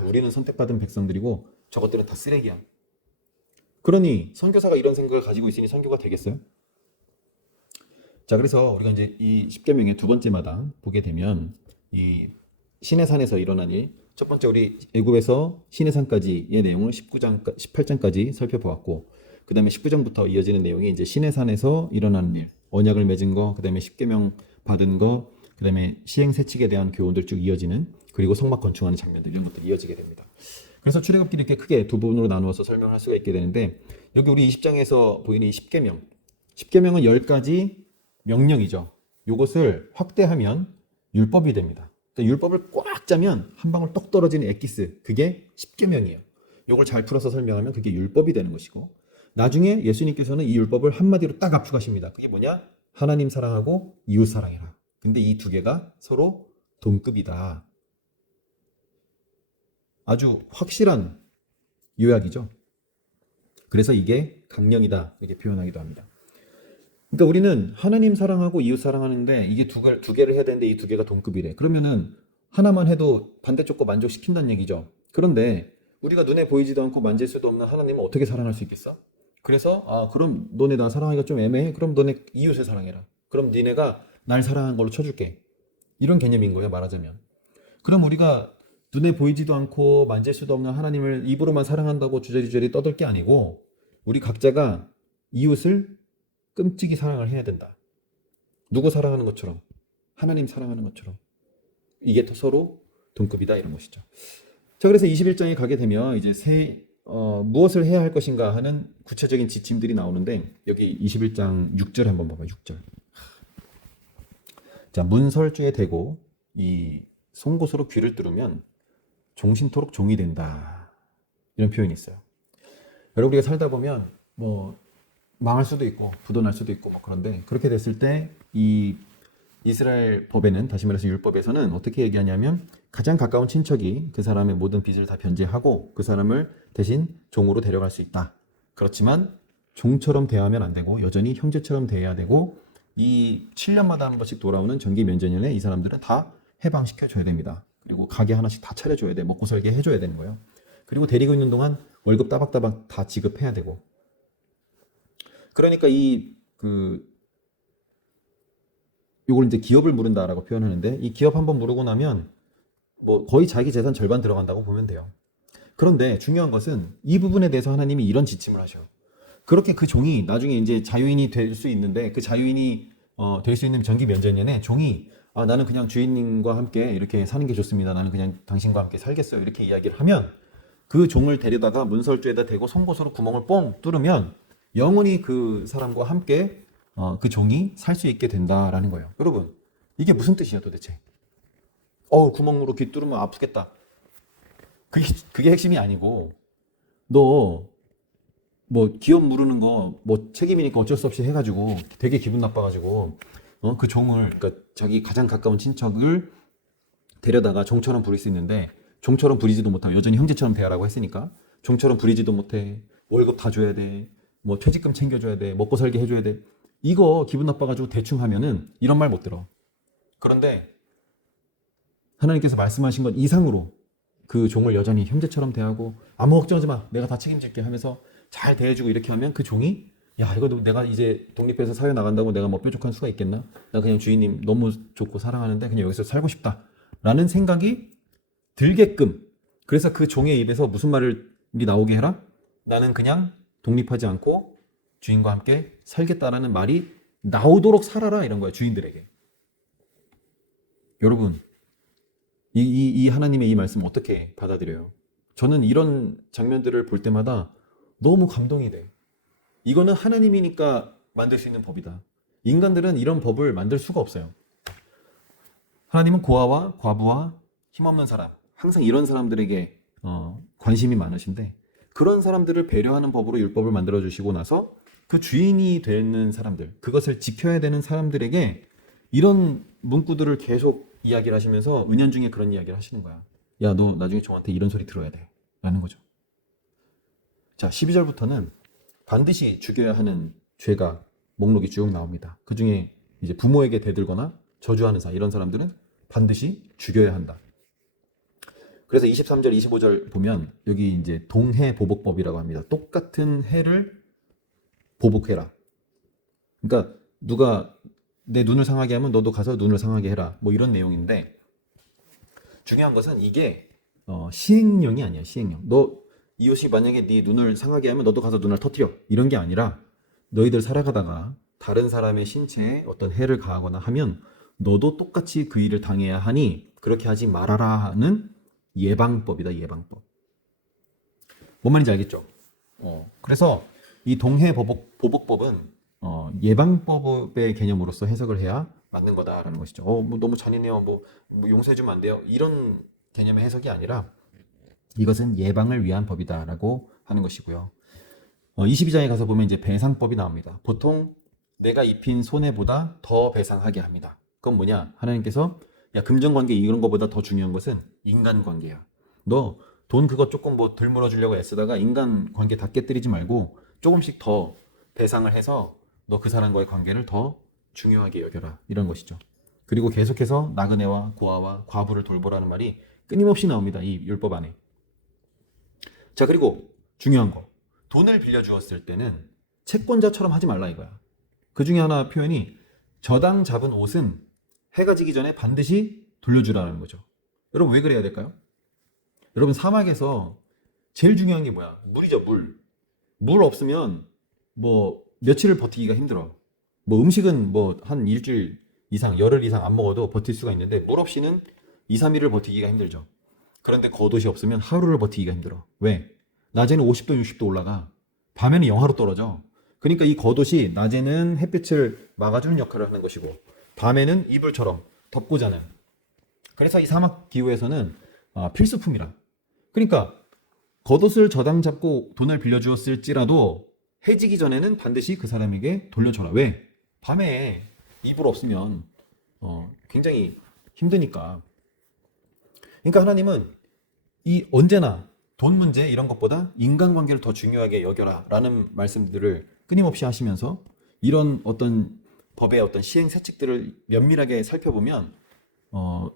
우리는 선택받은 백성들이고 저것들은 다 쓰레기야. 그러니 선교사가 이런 생각을 가지고 있으니 선교가 되겠어요? 자, 그래서 우리가 이제 이 십계명의 두 번째마다 보게 되면 이 신의 산에서 일어난 일, 첫 번째 우리 애굽에서 신의 산까지의 내용을 19장, 18장까지 살펴보았고, 그 다음에 19장부터 이어지는 내용이 이제 신의 산에서 일어나는 일, 언약을 맺은 거, 그 다음에 십계명 받은 거, 그 다음에 시행세칙에 대한 교훈들 쭉 이어지는, 그리고 성막 건축하는 장면들, 이런 것들이 이어지게 됩니다. 그래서 출애굽기를 이렇게 크게 두 부분으로 나누어서 설명할 수가 있게 되는데, 여기 우리 20장에서 보이는 이 십계명, 십계명은 10가지 명령이죠. 이것을 확대하면 율법이 됩니다. 그러니까 율법을 꽉 짜면 한 방울 똑 떨어지는 엑기스, 그게 십계명이에요. 이걸 잘 풀어서 설명하면 그게 율법이 되는 것이고, 나중에 예수님께서는 이 율법을 한마디로 딱 압축하십니다. 그게 뭐냐? 하나님 사랑하고 이웃 사랑해라. 근데 이 두 개가 서로 동급이다. 아주 확실한 요약이죠. 그래서 이게 강령이다, 이렇게 표현하기도 합니다. 그러니까 우리는 하나님 사랑하고 이웃 사랑하는데 이게 두 개를 해야 되는데 이 두 개가 동급이래. 그러면은 하나만 해도 반대쪽 거 만족시킨다는 얘기죠. 그런데 우리가 눈에 보이지도 않고 만질 수도 없는 하나님을 어떻게 사랑할 수 있겠어? 그래서 그럼 너네 나 사랑하기가 좀 애매해? 그럼 너네 이웃을 사랑해라. 그럼 니네가 날 사랑한 걸로 쳐줄게. 이런 개념인 거예요, 말하자면. 그럼 우리가 눈에 보이지도 않고 만질 수도 없는 하나님을 입으로만 사랑한다고 주저리주저리 떠들 게 아니고, 우리 각자가 이웃을 끔찍이 사랑을 해야 된다. 누구 사랑하는 것처럼, 하나님 사랑하는 것처럼. 이게 서로 동급이다, 이런 것이죠. 자, 그래서 21장에 가게 되면 이제 무엇을 해야 할 것인가 하는 구체적인 지침들이 나오는데, 여기 21장 6절 한번 봐봐요. 6절. 자, 문설주에 대고 이 송곳으로 귀를 뚫으면 종신토록 종이 된다, 이런 표현이 있어요. 여러분, 우리가 살다 보면 뭐 망할 수도 있고 부도날 수도 있고 그런데, 그렇게 됐을 때 이 이스라엘 법에는, 다시 말해서 율법에서는 어떻게 얘기하냐면, 가장 가까운 친척이 그 사람의 모든 빚을 다 변제하고 그 사람을 대신 종으로 데려갈 수 있다. 그렇지만 종처럼 대하면 안 되고 여전히 형제처럼 대해야 되고, 이 7년마다 한 번씩 돌아오는 정기 면제년에 이 사람들은 다 해방시켜줘야 됩니다. 그리고 가게 하나씩 다 차려줘야 돼. 먹고 살게 해줘야 되는 거예요. 그리고 데리고 있는 동안 월급 따박따박 다 지급해야 되고. 그러니까 요걸 이제 기업을 무른다라고 표현하는데, 이 기업 한번 무르고 나면 뭐 거의 자기 재산 절반 들어간다고 보면 돼요. 그런데 중요한 것은 이 부분에 대해서 하나님이 이런 지침을 하셔. 그렇게 그 종이 나중에 이제 자유인이 될 수 있는데, 그 자유인이 될 수 있는 정기 면제년에 종이 나는 그냥 주인님과 함께 이렇게 사는 게 좋습니다. 나는 그냥 당신과 함께 살겠어요. 이렇게 이야기를 하면 그 종을 데려다가 문설주에다 대고 송곳으로 구멍을 뻥 뚫으면 영원히 그 사람과 함께 그 종이 살 수 있게 된다라는 거예요. 여러분, 이게 무슨 뜻이야 도대체? 구멍으로 귀 뚫으면 아프겠다. 그게 핵심이 아니고 너 뭐 기업 무르는 거 뭐 책임이니까 어쩔 수 없이 해가지고 되게 기분 나빠가지고 그 종을 그러니까 자기 가장 가까운 친척을 데려다가 종처럼 부릴 수 있는데 종처럼 부리지도 못하고 여전히 형제처럼 대하라고 했으니까 종처럼 부리지도 못해. 월급 다 줘야 돼. 뭐 퇴직금 챙겨줘야 돼. 먹고 살게 해줘야 돼. 이거 기분 나빠가지고 대충 하면은 이런 말 못 들어. 그런데 하나님께서 말씀하신 것 이상으로 그 종을 여전히 형제처럼 대하고 아무 걱정하지 마. 내가 다 책임질게 하면서 잘 대해주고 이렇게 하면 그 종이 이거 내가 이제 독립해서 사회 나간다고 내가 뭐 뾰족한 수가 있겠나? 나 그냥 주인님 너무 좋고 사랑하는데 그냥 여기서 살고 싶다. 라는 생각이 들게끔 그래서 그 종의 입에서 무슨 말이 나오게 해라? 나는 그냥 독립하지 않고 주인과 함께 살겠다라는 말이 나오도록 살아라 이런 거야 주인들에게. 여러분 이 하나님의 이 말씀 어떻게 받아들여요? 저는 이런 장면들을 볼 때마다 너무 감동이 돼. 이거는 하나님이니까 만들 수 있는 법이다. 인간들은 이런 법을 만들 수가 없어요. 하나님은 고아와 과부와 힘없는 사람, 항상 이런 사람들에게 관심이 많으신데 그런 사람들을 배려하는 법으로 율법을 만들어 주시고 나서 그 주인이 되는 사람들, 그것을 지켜야 되는 사람들에게 이런 문구들을 계속 이야기를 하시면서 은연중에 그런 이야기를 하시는 거야. 야, 너 나중에 저한테 이런 소리 들어야 돼. 라는 거죠. 자, 12절부터는 반드시 죽여야 하는 죄가 목록이 쭉 나옵니다. 그 중에 이제 부모에게 대들거나 저주하는 이런 사람들은 반드시 죽여야 한다. 그래서 23절, 25절 보면 여기 이제 동해 보복법이라고 합니다. 똑같은 해를 보복해라. 그러니까 누가 내 눈을 상하게 하면 너도 가서 눈을 상하게 해라. 뭐 이런 내용인데 중요한 것은 이게 시행령이 아니야. 시행령. 너 이웃이 만약에 네 눈을 상하게 하면 너도 가서 눈을 터뜨려. 이런 게 아니라 너희들 살아가다가 다른 사람의 신체에 어떤 해를 가하거나 하면 너도 똑같이 그 일을 당해야 하니 그렇게 하지 말아라 하는 예방법이다. 예방법. 뭔 말인지 알겠죠? 그래서 이 동해 보복법은 예방법의 개념으로서 해석을 해야 맞는 거다라는 것이죠. 뭐 너무 잔인해요. 뭐 용서해주면 안 돼요. 이런 개념의 해석이 아니라 이것은 예방을 위한 법이다라고 하는 것이고요. 22장에 가서 보면 이제 배상법이 나옵니다. 보통 내가 입힌 손해보다 더 배상하게 합니다. 그건 뭐냐? 하나님께서 야, 금전관계 이런 거보다 더 중요한 것은 인간관계야. 너 돈 그거 조금 뭐 덜 물어주려고 애쓰다가 인간관계 다 깨뜨리지 말고 조금씩 더 배상을 해서 너 그 사람과의 관계를 더 중요하게 여겨라. 이런 것이죠. 그리고 계속해서 나그네와 고아와 과부를 돌보라는 말이 끊임없이 나옵니다. 이 율법 안에. 자, 그리고 중요한 거. 돈을 빌려주었을 때는 채권자처럼 하지 말라 이거야. 그 중에 하나 표현이 저당 잡은 옷은 해가 지기 전에 반드시 돌려주라는 거죠. 여러분 왜 그래야 될까요? 여러분 사막에서 제일 중요한 게 뭐야? 물이죠, 물. 물 없으면 뭐 며칠을 버티기가 힘들어. 뭐 음식은 뭐 한 일주일 이상, 열흘 이상 안 먹어도 버틸 수가 있는데 물 없이는 2, 3일을 버티기가 힘들죠. 그런데 겉옷이 없으면 하루를 버티기가 힘들어. 왜? 낮에는 50도, 60도 올라가. 밤에는 영하로 떨어져. 그러니까 이 겉옷이 낮에는 햇빛을 막아주는 역할을 하는 것이고 밤에는 이불처럼 덮고 자는. 그래서 이 사막 기후에서는 필수품이라. 그러니까 겉옷을 저당 잡고 돈을 빌려주었을지라도 해지기 전에는 반드시 그 사람에게 돌려줘라. 왜? 밤에 이불 없으면 굉장히 힘드니까. 그러니까 하나님은 이 언제나 돈 문제 이런 것보다 인간관계를 더 중요하게 여겨라 라는 말씀들을 끊임없이 하시면서 이런 어떤 법의 어떤 시행 사칙들을 면밀하게 살펴보면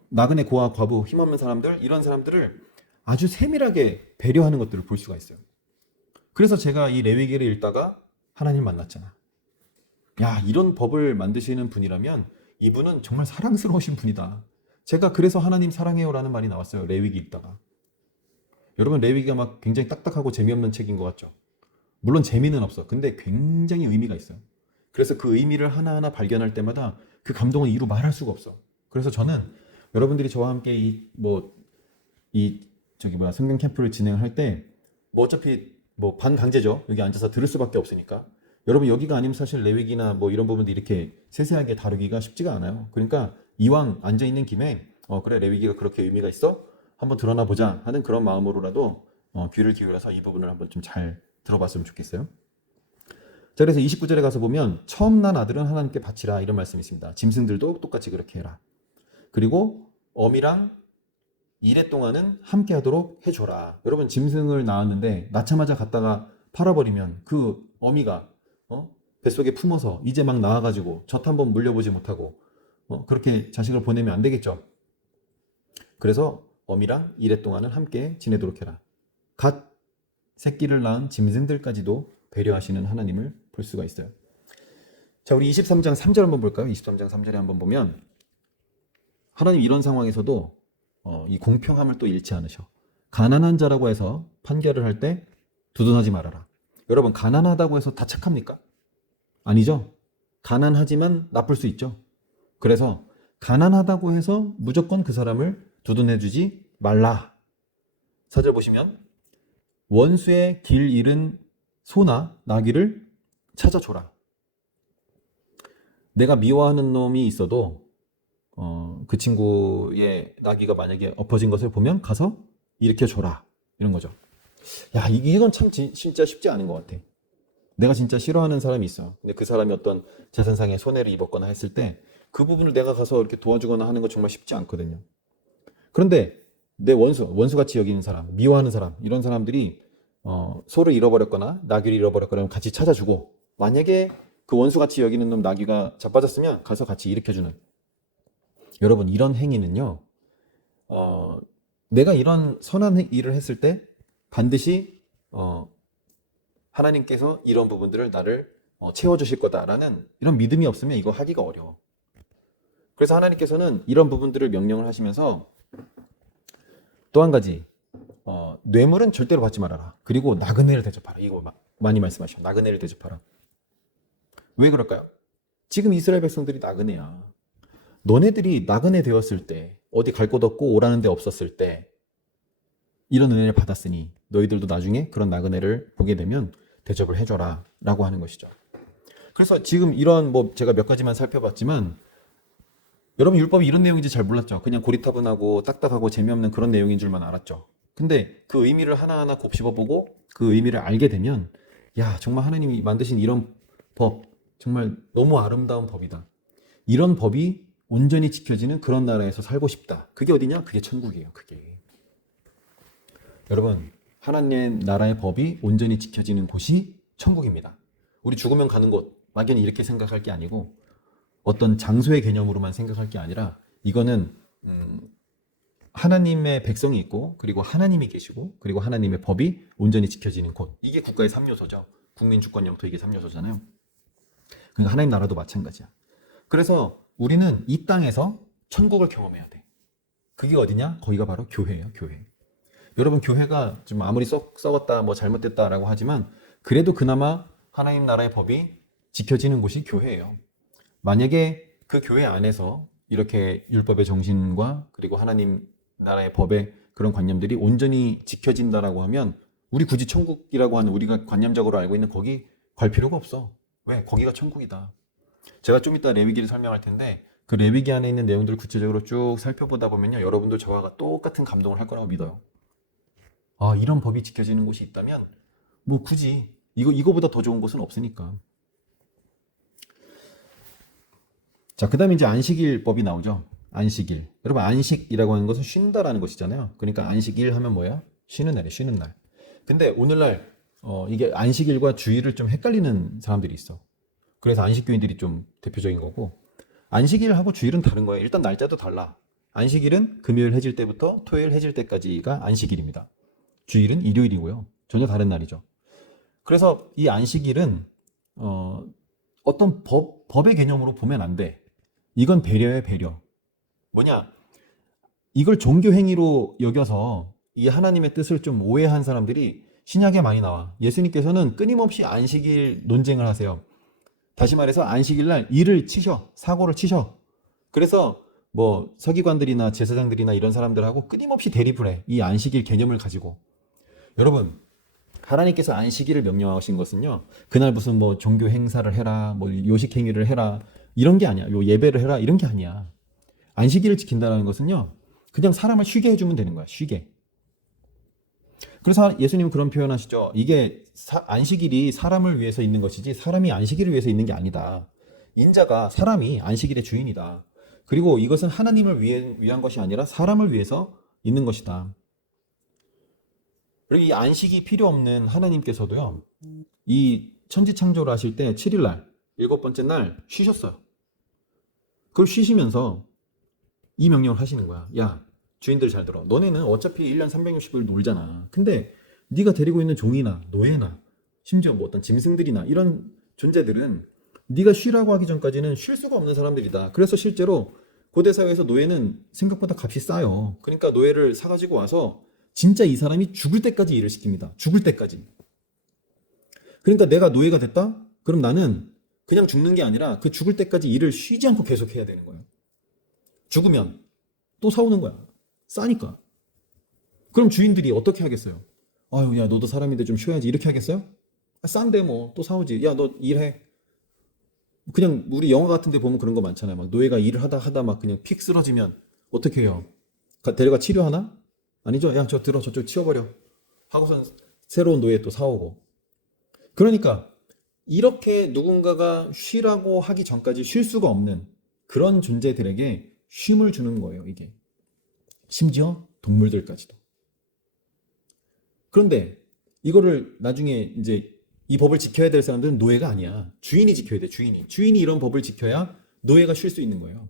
나그네 고아 과부 힘없는 사람들 이런 사람들을 아주 세밀하게 배려하는 것들을 볼 수가 있어요. 그래서 제가 이 레위기를 읽다가 하나님 만났잖아. 야, 이런 법을 만드시는 분이라면 이분은 정말 사랑스러우신 분이다. 제가 그래서 하나님 사랑해요라는 말이 나왔어요. 레위기 읽다가. 여러분 레위기가 막 굉장히 딱딱하고 재미없는 책인 것 같죠? 물론 재미는 없어. 근데 굉장히 의미가 있어요. 그래서 그 의미를 하나하나 발견할 때마다 그 감동은 이루 말할 수가 없어. 그래서 저는 여러분들이 저와 함께 성경 캠프를 진행할 때 뭐 어차피 뭐 반강제죠. 여기 앉아서 들을 수밖에 없으니까. 여러분 여기가 아니면 사실 레위기나 뭐 이런 부분들 이렇게 세세하게 다루기가 쉽지가 않아요. 그러니까 이왕 앉아 있는 김에 그래 레위기가 그렇게 의미가 있어? 한번 드러나 보자 하는 그런 마음으로라도 귀를 기울여서 이 부분을 한번 좀 잘 들어봤으면 좋겠어요. 자, 그래서 29절에 가서 보면 처음 난 아들은 하나님께 바치라 이런 말씀이 있습니다. 짐승들도 똑같이 그렇게 해라. 그리고 어미랑 이래 동안은 함께 하도록 해줘라. 여러분 짐승을 낳았는데 낳자마자 갖다가 팔아버리면 그 어미가 뱃속에 품어서 이제 막 나와가지고 젖 한번 물려보지 못하고 그렇게 자식을 보내면 안 되겠죠. 그래서 어미랑 이래 동안은 함께 지내도록 해라. 갓 새끼를 낳은 짐승들까지도 배려하시는 하나님을 볼 수가 있어요. 자, 우리 23장 3절 한번 볼까요? 23장 3절에 한번 보면 하나님 이런 상황에서도 이 공평함을 또 잃지 않으셔. 가난한 자라고 해서 판결을 할 때 두둔하지 말아라. 여러분 가난하다고 해서 다 착합니까? 아니죠. 가난하지만 나쁠 수 있죠. 그래서 가난하다고 해서 무조건 그 사람을 두둔해주지 말라. 4절 보시면 원수의 길 잃은 소나 나귀를 찾아줘라. 내가 미워하는 놈이 있어도 그 친구의 나귀가 만약에 엎어진 것을 보면 가서 일으켜줘라. 이런 거죠. 야, 이건 참 진짜 쉽지 않은 것 같아. 내가 진짜 싫어하는 사람이 있어. 근데 그 사람이 어떤 재산상의 손해를 입었거나 했을 때 그 부분을 내가 가서 이렇게 도와주거나 하는 거 정말 쉽지 않거든요. 그런데 내 원수같이 여기는 사람, 미워하는 사람, 이런 사람들이 소를 잃어버렸거나 나귀를 잃어버렸거나 같이 찾아주고, 만약에 그 원수같이 여기는 놈 나귀가 자빠졌으면 가서 같이 일으켜주는. 여러분 이런 행위는요, 내가 이런 선한 일을 했을 때 반드시 하나님께서 이런 부분들을 나를 채워주실 거다라는 이런 믿음이 없으면 이거 하기가 어려워. 그래서 하나님께서는 이런 부분들을 명령을 하시면서 또 한 가지, 뇌물은 절대로 받지 말아라. 그리고 나그네를 대접하라. 이거 많이 말씀하셔. 나그네를 대접하라. 왜 그럴까요? 지금 이스라엘 백성들이 나그네야. 너네들이 나그네 되었을 때, 어디 갈 곳 없고 오라는 데 없었을 때 이런 은혜를 받았으니 너희들도 나중에 그런 나그네를 보게 되면 대접을 해줘라 라고 하는 것이죠. 그래서 지금 이런 제가 몇 가지만 살펴봤지만 여러분 율법이 이런 내용인지 잘 몰랐죠. 그냥 고리타분하고 딱딱하고 재미없는 그런 내용인 줄만 알았죠. 근데 그 의미를 하나하나 곱씹어보고 그 의미를 알게 되면 야, 정말 하나님이 만드신 이런 법 정말 너무 아름다운 법이다. 이런 법이 온전히 지켜지는 그런 나라에서 살고 싶다. 그게 어디냐? 그게 천국이에요. 그게. 여러분 하나님 나라의 법이 온전히 지켜지는 곳이 천국입니다. 우리 죽으면 가는 곳 막연히 이렇게 생각할 게 아니고 어떤 장소의 개념으로만 생각할 게 아니라 이거는 하나님의 백성이 있고 그리고 하나님이 계시고 그리고 하나님의 법이 온전히 지켜지는 곳. 이게 국가의 3요소죠. 국민, 주권, 영토 이게 3요소잖아요. 그러니까 하나님 나라도 마찬가지야. 그래서 우리는 이 땅에서 천국을 경험해야 돼. 그게 어디냐? 거기가 바로 교회예요. 교회. 여러분 교회가 좀 아무리 썩었다 잘못됐다라고 하지만 그래도 그나마 하나님 나라의 법이 지켜지는 곳이 교회예요. 만약에 그 교회 안에서 이렇게 율법의 정신과 그리고 하나님 나라의 법의 그런 관념들이 온전히 지켜진다라고 하면 우리 굳이 천국이라고 하는 우리가 관념적으로 알고 있는 거기 갈 필요가 없어. 왜? 거기가 천국이다. 제가 좀 이따 레위기를 설명할 텐데 그 레위기 안에 있는 내용들을 구체적으로 쭉 살펴보다 보면요, 여러분들 저와 똑같은 감동을 할 거라고 믿어요. 아, 이런 법이 지켜지는 곳이 있다면 굳이 이거보다 더 좋은 곳은 없으니까. 자, 그 다음에 이제 안식일법이 나오죠. 안식일. 여러분, 안식이라고 하는 것은 쉰다라는 것이잖아요. 그러니까 안식일 하면 뭐야? 쉬는 날이에요, 쉬는 날. 근데 오늘날, 이게 안식일과 주일을 좀 헷갈리는 사람들이 있어. 그래서 안식교인들이 좀 대표적인 거고, 안식일하고 주일은 다른 거예요. 일단 날짜도 달라. 안식일은 금요일 해질 때부터 토요일 해질 때까지가 안식일입니다. 주일은 일요일이고요. 전혀 다른 날이죠. 그래서 이 안식일은, 어떤 법의 개념으로 보면 안 돼. 이건 배려예요, 배려. 뭐냐? 이걸 종교 행위로 여겨서 이 하나님의 뜻을 좀 오해한 사람들이 신약에 많이 나와. 예수님께서는 끊임없이 안식일 논쟁을 하세요. 다시 말해서 안식일 날 일을 치셔. 사고를 치셔. 그래서 뭐 서기관들이나 제사장들이나 이런 사람들하고 끊임없이 대립을 해. 이 안식일 개념을 가지고. 여러분, 하나님께서 안식일을 명령하신 것은요. 그날 무슨 뭐 종교 행사를 해라, 뭐 요식 행위를 해라 이런 게 아니야. 요 예배를 해라 이런 게 아니야. 안식일을 지킨다는 것은요. 그냥 사람을 쉬게 해주면 되는 거야. 쉬게. 그래서 예수님은 그런 표현하시죠. 이게 안식일이 사람을 위해서 있는 것이지 사람이 안식일을 위해서 있는 게 아니다. 인자가 사람이 안식일의 주인이다. 그리고 이것은 하나님을 위한 것이 아니라 사람을 위해서 있는 것이다. 그리고 이 안식이 필요 없는 하나님께서도요. 이 천지 창조를 하실 때 7일 날, 일곱 번째 날 쉬셨어요. 그걸 쉬시면서 이 명령을 하시는 거야. 야, 주인들 잘 들어. 너네는 어차피 1년 360일 놀잖아. 근데 네가 데리고 있는 종이나 노예나 심지어 뭐 어떤 짐승들이나 이런 존재들은 네가 쉬라고 하기 전까지는 쉴 수가 없는 사람들이다. 그래서 실제로 고대 사회에서 노예는 생각보다 값이 싸요. 그러니까 노예를 사가지고 와서 진짜 이 사람이 죽을 때까지 일을 시킵니다. 죽을 때까지. 그러니까 내가 노예가 됐다? 그럼 나는 그냥 죽는 게 아니라 그 죽을 때까지 일을 쉬지 않고 계속 해야 되는 거예요. 죽으면 또 사오는 거야. 싸니까. 그럼 주인들이 어떻게 하겠어요? 아유, 야, 너도 사람인데 좀 쉬어야지. 이렇게 하겠어요? 아, 싼데 뭐 또 사오지. 야, 너 일해. 그냥 우리 영화 같은 데 보면 그런 거 많잖아요. 막 노예가 일을 하다 막 그냥 픽 쓰러지면 어떻게 해요? 데려가 치료하나? 아니죠. 야, 저 들어. 저쪽 치워버려. 하고선 새로운 노예 또 사오고. 그러니까 이렇게 누군가가 쉬라고 하기 전까지 쉴 수가 없는 그런 존재들에게 쉼을 주는 거예요, 이게. 심지어 동물들까지도. 그런데 이거를 나중에 이제 이 법을 지켜야 될 사람들은 노예가 아니야. 주인이 지켜야 돼, 주인이. 주인이 이런 법을 지켜야 노예가 쉴 수 있는 거예요.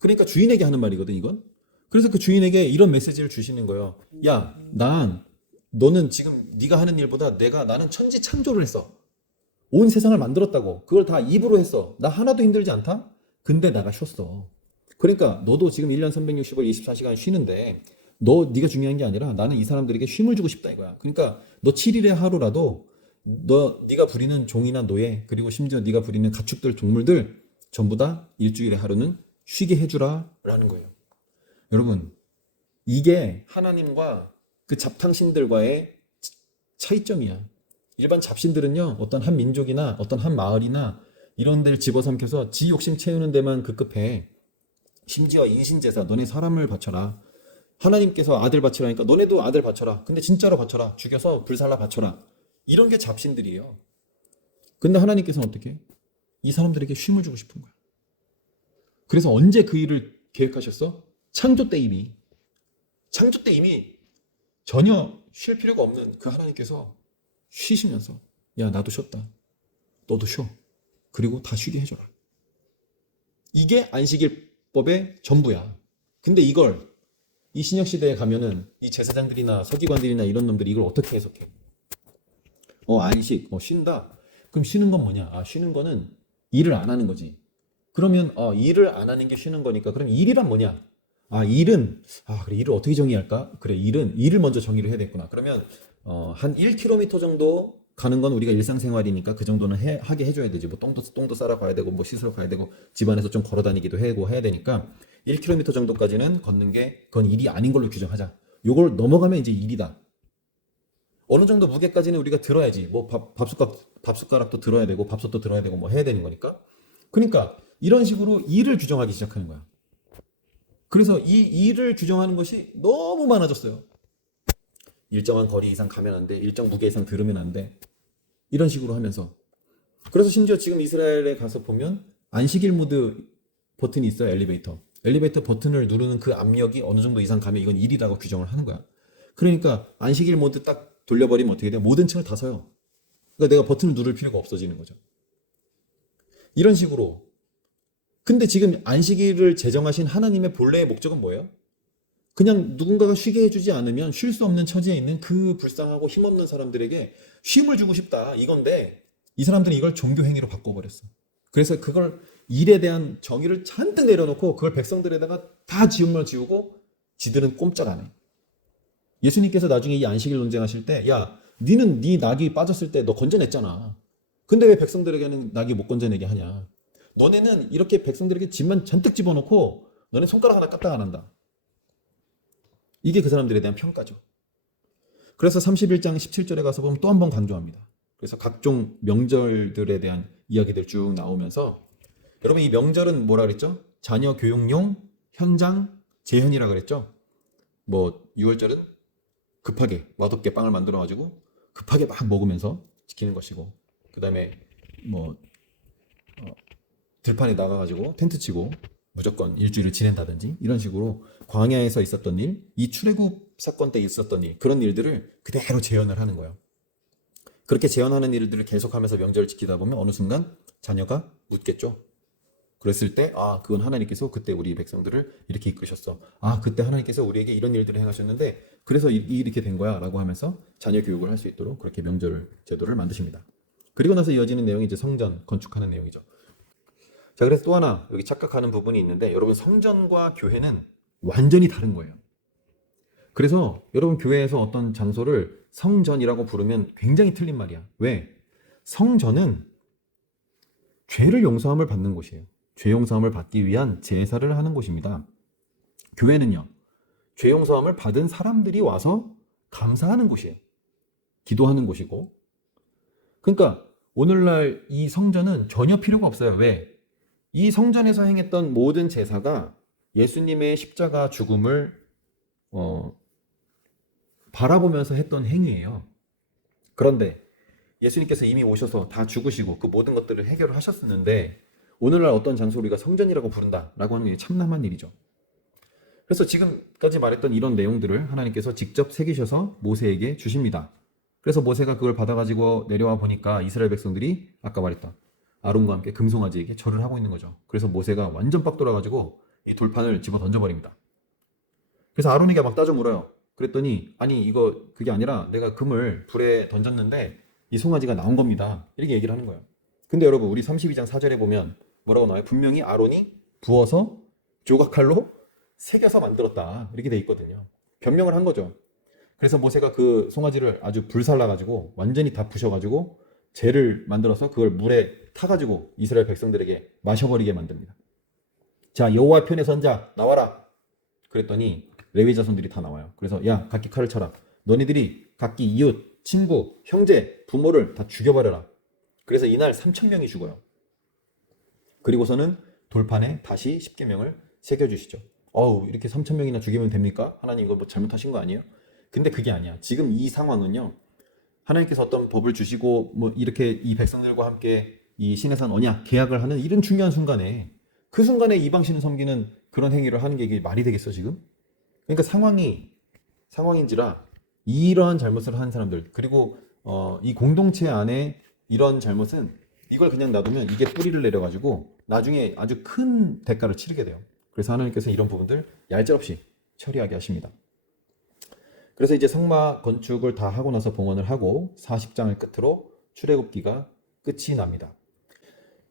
그러니까 주인에게 하는 말이거든, 이건. 그래서 그 주인에게 이런 메시지를 주시는 거예요. 야, 너는 지금 네가 하는 일보다 나는 천지 창조를 했어. 온 세상을 만들었다고. 그걸 다 입으로 했어. 나 하나도 힘들지 않다? 근데 나가 쉬었어. 그러니까 너도 지금 1년 360일 24시간 쉬는데 네가 중요한 게 아니라 나는 이 사람들에게 쉼을 주고 싶다 이거야. 그러니까 너 7일의 하루라도 네가 부리는 종이나 노예 그리고 심지어 네가 부리는 가축들 동물들 전부 다 일주일의 하루는 쉬게 해주라 라는 거예요. 여러분, 이게 하나님과 그 잡탕신들과의 차이점이야. 일반 잡신들은요, 어떤 한 민족이나 어떤 한 마을이나 이런 데를 집어삼켜서 지 욕심 채우는 데만 급급해. 심지어 인신제사, 너네 사람을 바쳐라. 하나님께서 아들 바치라니까 너네도 아들 바쳐라. 근데 진짜로 바쳐라. 죽여서 불살라 바쳐라. 이런 게 잡신들이에요. 근데 하나님께서는 어떻게? 이 사람들에게 쉼을 주고 싶은 거야. 그래서 언제 그 일을 계획하셨어? 창조 때 이미 전혀 쉴 필요가 없는 그 하나님께서 쉬시면서 야, 나도 쉬었다. 너도 쉬어. 그리고 다 쉬게 해줘라. 이게 안식일법의 전부야. 근데 이걸 이 신약 시대에 가면은 이 제사장들이나 서기관들이나 이런 놈들이 이걸 어떻게 해석해? 안식, 쉰다. 그럼 쉬는 건 뭐냐? 쉬는 거는 일을 안 하는 거지. 그러면 일을 안 하는 게 쉬는 거니까 그럼 일이란 뭐냐? 일은 그래, 일을 어떻게 정의할까? 그래, 일을 먼저 정의를 해야 되겠구나. 그러면 한 1km 정도 가는 건 우리가 일상생활이니까 그 정도는 하게 해줘야 되지. 뭐 똥도 싸러 가야 되고 뭐 씻으러 가야 되고 집안에서 좀 걸어 다니기도 하고 해야 되니까 1km 정도까지는 걷는 게 그건 일이 아닌 걸로 규정하자. 요걸 넘어가면 이제 일이다. 어느 정도 무게까지는 우리가 들어야지. 뭐 밥숟가락도 들어야 되고 밥솥도 들어야 되고 뭐 해야 되는 거니까. 그러니까 이런 식으로 일을 규정하기 시작하는 거야. 그래서 이 일을 규정하는 것이 너무 많아졌어요. 일정한 거리 이상 가면 안 돼. 일정 무게 이상 들으면 안 돼. 이런 식으로 하면서. 그래서 심지어 지금 이스라엘에 가서 보면 안식일 모드 버튼이 있어요. 엘리베이터 버튼을 누르는 그 압력이 어느 정도 이상 가면 이건 일이라고 규정을 하는 거야. 그러니까 안식일 모드 딱 돌려버리면 어떻게 돼? 모든 층을 다 서요. 그러니까 내가 버튼을 누를 필요가 없어지는 거죠. 이런 식으로. 근데 지금 안식일을 제정하신 하나님의 본래의 목적은 뭐예요? 그냥 누군가가 쉬게 해주지 않으면 쉴 수 없는 처지에 있는 그 불쌍하고 힘없는 사람들에게 쉼을 주고 싶다 이건데 이 사람들은 이걸 종교 행위로 바꿔버렸어. 그래서 그걸 일에 대한 정의를 잔뜩 내려놓고 그걸 백성들에다가 다 지우고 지들은 꼼짝 안 해. 예수님께서 나중에 이 안식일 논쟁하실 때 야, 니는 네 낙이 빠졌을 때 너 건져냈잖아. 근데 왜 백성들에게는 나귀 못 건져내게 하냐? 너네는 이렇게 백성들에게 짐만 잔뜩 집어넣고 너네 손가락 하나 까딱 안 한다. 이게 그 사람들에 대한 평가죠. 그래서 31장 17절에 가서 보면 또 한 번 강조합니다. 그래서 각종 명절들에 대한 이야기들 쭉 나오면서 여러분 이 명절은 뭐라 그랬죠? 자녀 교육용 현장 재현이라 그랬죠? 뭐 6월절은 급하게 맛없게 빵을 만들어 가지고 급하게 막 먹으면서 지키는 것이고 그다음에 뭐 들판에 나가 가지고 텐트 치고 무조건 일주일을 지낸다든지 이런 식으로 광야에서 있었던 일, 이 출애굽 사건 때 있었던 일, 그런 일들을 그대로 재현을 하는 거예요. 그렇게 재현하는 일들을 계속하면서 명절을 지키다 보면 어느 순간 자녀가 묻겠죠. 그랬을 때, 아, 그건 하나님께서 그때 우리 백성들을 이렇게 이끄셨어. 아, 그때 하나님께서 우리에게 이런 일들을 행하셨는데, 그래서 이렇게 된 거야. 라고 하면서 자녀 교육을 할 수 있도록 그렇게 명절 제도를 만드십니다. 그리고 나서 이어지는 내용이 이제 성전 건축하는 내용이죠. 자, 그래서 또 하나 여기 착각하는 부분이 있는데, 여러분 성전과 교회는 완전히 다른 거예요. 그래서 여러분 교회에서 어떤 장소를 성전이라고 부르면 굉장히 틀린 말이야. 왜? 성전은 죄를 용서함을 받는 곳이에요. 죄 용서함을 받기 위한 제사를 하는 곳입니다. 교회는요, 죄 용서함을 받은 사람들이 와서 감사하는 곳이에요. 기도하는 곳이고. 그러니까 오늘날 이 성전은 전혀 필요가 없어요. 왜? 이 성전에서 행했던 모든 제사가 예수님의 십자가 죽음을 바라보면서 했던 행위예요. 그런데 예수님께서 이미 오셔서 다 죽으시고 그 모든 것들을 해결을 하셨었는데 오늘날 어떤 장소를 우리가 성전이라고 부른다라고 하는 게 참남한 일이죠. 그래서 지금까지 말했던 이런 내용들을 하나님께서 직접 새기셔서 모세에게 주십니다. 그래서 모세가 그걸 받아가지고 내려와 보니까 이스라엘 백성들이 아까 말했던 아론과 함께 금송아지에게 절을 하고 있는 거죠. 그래서 모세가 완전 빡 돌아가지고 이 돌판을 집어 던져버립니다. 그래서 아론에게 막 따져 물어요. 그랬더니 아니 이거 그게 아니라 내가 금을 불에 던졌는데 이 송아지가 나온 겁니다. 이렇게 얘기를 하는 거예요. 근데 여러분 우리 32장 4절에 보면 뭐라고 나와요? 분명히 아론이 부어서 조각칼로 새겨서 만들었다. 이렇게 돼 있거든요. 변명을 한 거죠. 그래서 모세가 그 송아지를 아주 불살라가지고 완전히 다 부셔가지고 재를 만들어서 그걸 물에 타가지고 이스라엘 백성들에게 마셔버리게 만듭니다. 자, 여호와 편에 선 자 나와라. 그랬더니 레위 자손들이 다 나와요. 그래서 야, 각기 칼을 쳐라. 너희들이 각기 이웃, 친구, 형제, 부모를 다 죽여버려라. 그래서 이날 3,000명이 죽어요. 그리고서는 돌판에 다시 십계명을 새겨주시죠. 어우, 이렇게 3,000명이나 죽이면 됩니까? 하나님 이거 뭐 잘못하신 거 아니에요? 근데 그게 아니야. 지금 이 상황은요. 하나님께서 어떤 법을 주시고 뭐 이렇게 이 백성들과 함께 이 시내산 언약 계약을 하는 이런 중요한 순간에 그 순간에 이방신을 섬기는 그런 행위를 하는 게 이게 말이 되겠어 지금? 그러니까 상황인지라 이러한 잘못을 한 사람들 그리고 이 공동체 안에 이런 잘못은 이걸 그냥 놔두면 이게 뿌리를 내려가지고 나중에 아주 큰 대가를 치르게 돼요. 그래서 하나님께서 이런 부분들 얄짤없이 처리하게 하십니다. 그래서 이제 성막 건축을 다 하고 나서 봉헌을 하고 40장을 끝으로 출애굽기가 끝이 납니다.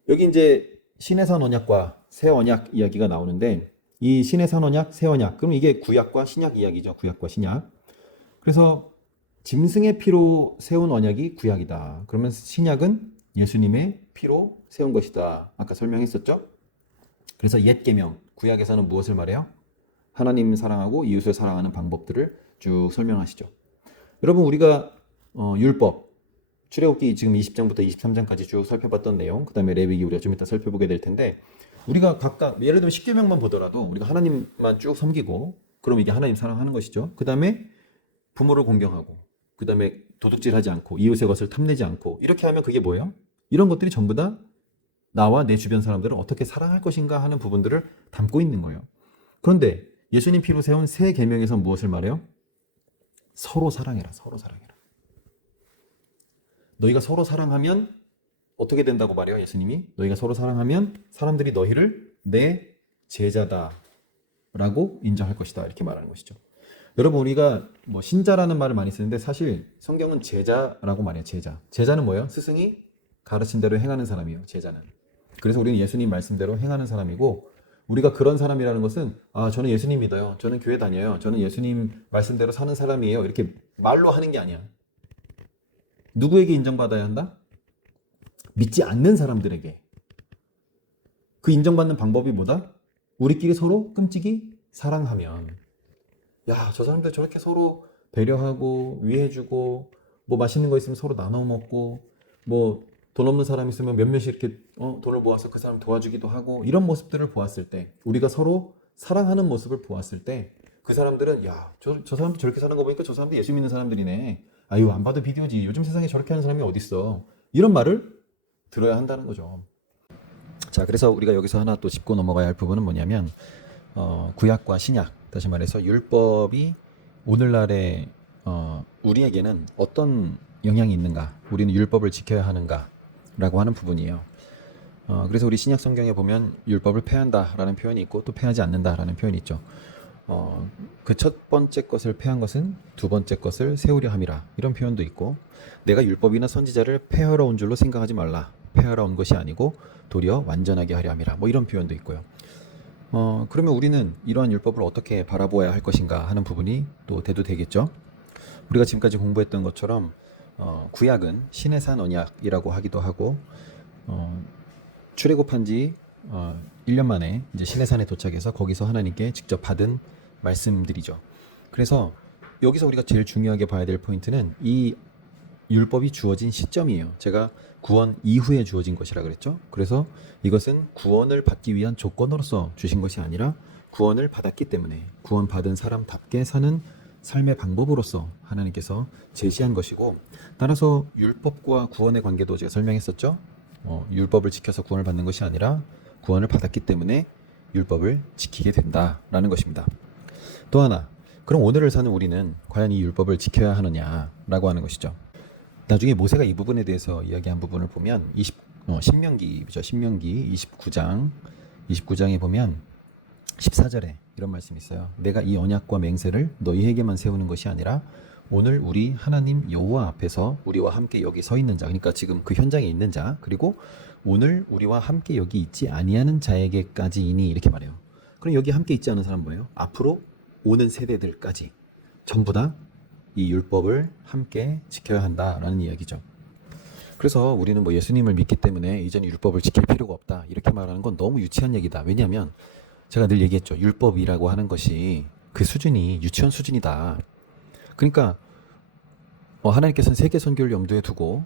여기 이제 신해산 언약과 새 언약 이야기가 나오는데 이 신해산 언약, 새 언약 그럼 이게 구약과 신약 이야기죠. 구약과 신약. 그래서 짐승의 피로 세운 언약이 구약이다. 그러면 신약은 예수님의 피로 세운 것이다. 아까 설명했었죠? 그래서 옛 계명, 구약에서는 무엇을 말해요? 하나님 사랑하고 이웃을 사랑하는 방법들을 쭉 설명하시죠. 여러분 우리가 율법, 출애굽기 지금 20장부터 23장까지 쭉 살펴봤던 내용, 그 다음에 레위기 우리가 좀 이따 살펴보게 될 텐데 우리가 각각 예를 들면 10계명만 보더라도 우리가 하나님만 쭉 섬기고 그럼 이게 하나님 사랑하는 것이죠. 그 다음에 부모를 공경하고 그 다음에 도둑질하지 않고 이웃의 것을 탐내지 않고 이렇게 하면 그게 뭐예요? 이런 것들이 전부 다 나와 내 주변 사람들을 어떻게 사랑할 것인가 하는 부분들을 담고 있는 거예요. 그런데 예수님 피로 세운 새 계명에서 무엇을 말해요? 서로 사랑해라. 서로 사랑해라. 너희가 서로 사랑하면 어떻게 된다고 말해요? 예수님이 너희가 서로 사랑하면 사람들이 너희를 내 제자다 라고 인정할 것이다 이렇게 말하는 것이죠. 여러분 우리가 뭐 신자라는 말을 많이 쓰는데 사실 성경은 제자라고 말해요. 제자는 뭐예요? 스승이 가르친 대로 행하는 사람이에요. 제자는. 그래서 우리는 예수님 말씀대로 행하는 사람이고 우리가 그런 사람이라는 것은 저는 예수님 믿어요. 저는 교회 다녀요. 저는 예수님 말씀대로 사는 사람이에요. 이렇게 말로 하는 게 아니야. 누구에게 인정받아야 한다? 믿지 않는 사람들에게 그 인정받는 방법이 뭐다? 우리끼리 서로 끔찍이 사랑하면, 야, 저 사람들 저렇게 서로 배려하고 위해주고 뭐 맛있는 거 있으면 서로 나눠 먹고 뭐 돈 없는 사람 있으면 몇몇이 이렇게 돈을 모아서 그 사람 도와주기도 하고, 이런 모습들을 보았을 때, 우리가 서로 사랑하는 모습을 보았을 때 그 사람들은 야, 저 사람도 저렇게 사는 거 보니까 저 사람도 예수 믿는 사람들이네. 아유, 안 봐도 비디오지. 요즘 세상에 저렇게 하는 사람이 어딨어. 이런 말을 들어야 한다는 거죠. 자, 그래서 우리가 여기서 하나 또 짚고 넘어가야 할 부분은 뭐냐면 구약과 신약, 다시 말해서 율법이 오늘날의 우리에게는 어떤 영향이 있는가, 우리는 율법을 지켜야 하는가 라고 하는 부분이에요. 그래서 우리 신약 성경에 보면 율법을 폐한다라는 표현이 있고 또 폐하지 않는다라는 표현이 있죠. 그 첫 번째 것을 폐한 것은 두 번째 것을 세우려 함이라, 이런 표현도 있고, 내가 율법이나 선지자를 폐하러 온 줄로 생각하지 말라, 폐하러 온 것이 아니고 도리어 완전하게 하려 함이라, 뭐 이런 표현도 있고요. 그러면 우리는 이러한 율법을 어떻게 바라보아야 할 것인가 하는 부분이 또 대두되겠죠. 우리가 지금까지 공부했던 것처럼 구약은 신의 산 언약이라고 하기도 하고, 출애굽한 지 1년 만에 이제 신의 산에 도착해서 거기서 하나님께 직접 받은 말씀들이죠. 그래서 여기서 우리가 제일 중요하게 봐야 될 포인트는 이 율법이 주어진 시점이에요. 제가 구원 이후에 주어진 것이라 그랬죠. 그래서 이것은 구원을 받기 위한 조건으로서 주신 것이 아니라 구원을 받았기 때문에 구원받은 사람답게 사는 삶의 방법으로서 하나님께서 제시한 것이고, 따라서 율법과 구원의 관계도 제가 설명했었죠. 율법을 지켜서 구원을 받는 것이 아니라 구원을 받았기 때문에 율법을 지키게 된다라는 것입니다. 또 하나, 그럼 오늘을 사는 우리는 과연 이 율법을 지켜야 하느냐라고 하는 것이죠. 나중에 모세가 이 부분에 대해서 이야기한 부분을 보면 신명기죠. 신명기 29장에 보면 14절에 이런 말씀이 있어요. 내가 이 언약과 맹세를 너희에게만 세우는 것이 아니라 오늘 우리 하나님 여호와 앞에서 우리와 함께 여기 서 있는 자, 그러니까 지금 그 현장에 있는 자, 그리고 오늘 우리와 함께 여기 있지 아니하는 자에게까지이니, 이렇게 말해요. 그럼 여기 함께 있지 않은 사람 뭐예요? 앞으로 오는 세대들까지 전부 다 이 율법을 함께 지켜야 한다라는 이야기죠. 그래서 우리는 뭐 예수님을 믿기 때문에 이제는 율법을 지킬 필요가 없다, 이렇게 말하는 건 너무 유치한 얘기다. 왜냐하면 제가 늘 얘기했죠. 율법이라고 하는 것이 그 수준이 유치원 수준이다. 그러니까 하나님께서는 세계 선교를 염두에 두고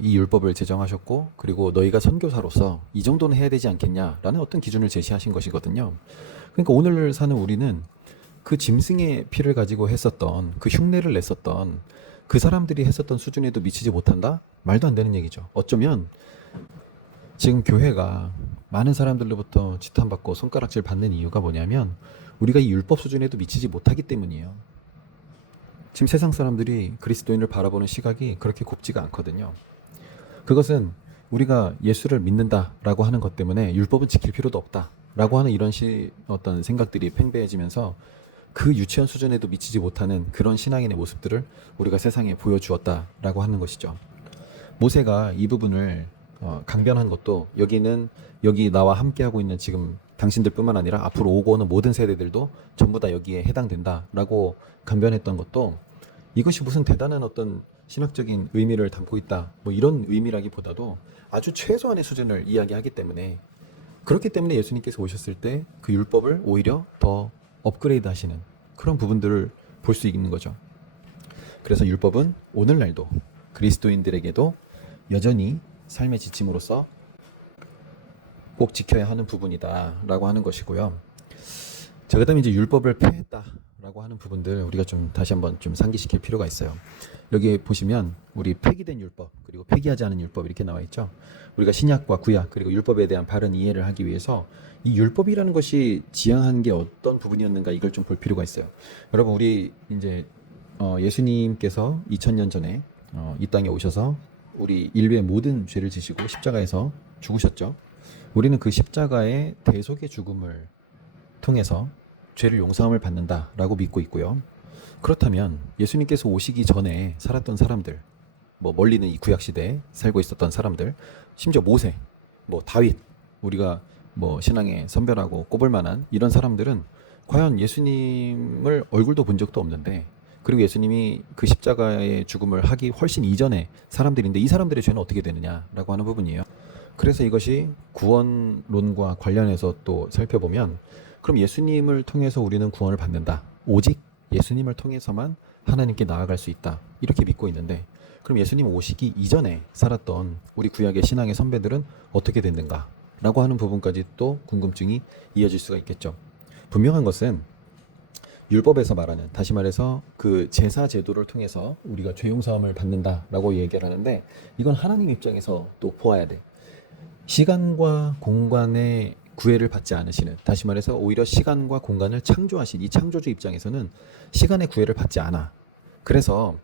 이 율법을 제정하셨고, 그리고 너희가 선교사로서 이 정도는 해야 되지 않겠냐라는 어떤 기준을 제시하신 것이거든요. 그러니까 오늘 사는 우리는 그 짐승의 피를 가지고 했었던, 그 흉내를 냈었던 그 사람들이 했었던 수준에도 미치지 못한다? 말도 안 되는 얘기죠. 어쩌면 지금 교회가 많은 사람들로부터 지탄받고 손가락질 받는 이유가 뭐냐면 우리가 이 율법 수준에도 미치지 못하기 때문이에요. 지금 세상 사람들이 그리스도인을 바라보는 시각이 그렇게 곱지가 않거든요. 그것은 우리가 예수를 믿는다라고 하는 것 때문에 율법은 지킬 필요도 없다라고 하는 이런 어떤 생각들이 팽배해지면서 그 유치원 수준에도 미치지 못하는 그런 신앙인의 모습들을 우리가 세상에 보여주었다라고 하는 것이죠. 모세가 이 부분을 강변한 것도, 여기 나와 함께하고 있는 지금 당신들뿐만 아니라 앞으로 오고 오는 모든 세대들도 전부 다 여기에 해당된다라고 강변했던 것도, 이것이 무슨 대단한 어떤 신학적인 의미를 담고 있다, 뭐 이런 의미라기보다도 아주 최소한의 수준을 이야기하기 때문에, 그렇기 때문에 예수님께서 오셨을 때 그 율법을 오히려 더 업그레이드 하시는 그런 부분들을 볼 수 있는 거죠. 그래서 율법은 오늘날도 그리스도인들에게도 여전히 삶의 지침으로서 꼭 지켜야 하는 부분이다 라고 하는 것이고요. 자, 그다음에 이제 율법을 폐했다 라고 하는 부분들 우리가 좀 다시 한번 좀 상기시킬 필요가 있어요. 여기 보시면 우리 폐기된 율법, 그리고 폐기하지 않은 율법 이렇게 나와 있죠. 우리가 신약과 구약, 그리고 율법에 대한 바른 이해를 하기 위해서 이 율법이라는 것이 지향한 게 어떤 부분이었는가, 이걸 좀 볼 필요가 있어요. 여러분, 우리 이제 예수님께서 2000년 전에 이 땅에 오셔서 우리 인류의 모든 죄를 지시고 십자가에서 죽으셨죠. 우리는 그 십자가의 대속의 죽음을 통해서 죄를 용서함을 받는다라고 믿고 있고요. 그렇다면 예수님께서 오시기 전에 살았던 사람들, 뭐 멀리는 이 구약 시대에 살고 있었던 사람들, 심지어 모세, 뭐 다윗, 우리가 뭐 신앙에 선별하고 꼽을 만한 이런 사람들은 과연 예수님을 얼굴도 본 적도 없는데 그리고 예수님이 그 십자가의 죽음을 하기 훨씬 이전에 사람들인데 이 사람들의 죄는 어떻게 되느냐라고 하는 부분이에요. 그래서 이것이 구원론과 관련해서 또 살펴보면 그럼 예수님을 통해서 우리는 구원을 받는다. 오직 예수님을 통해서만 하나님께 나아갈 수 있다. 이렇게 믿고 있는데 그럼 예수님 오시기 이전에 살았던 우리 구약의 신앙의 선배들은 어떻게 됐는가? 라고 하는 부분까지 또 궁금증이 이어질 수가 있겠죠. 분명한 것은 율법에서 말하는, 다시 말해서 그 제사 제도를 통해서 우리가 죄 용서함을 받는다라고 얘기를 하는데 이건 하나님 입장에서 또 보아야 돼. 시간과 공간의 구애를 받지 않으시는, 다시 말해서 오히려 시간과 공간을 창조하신 이 창조주 입장에서는 시간의 구애를 받지 않아. 그래서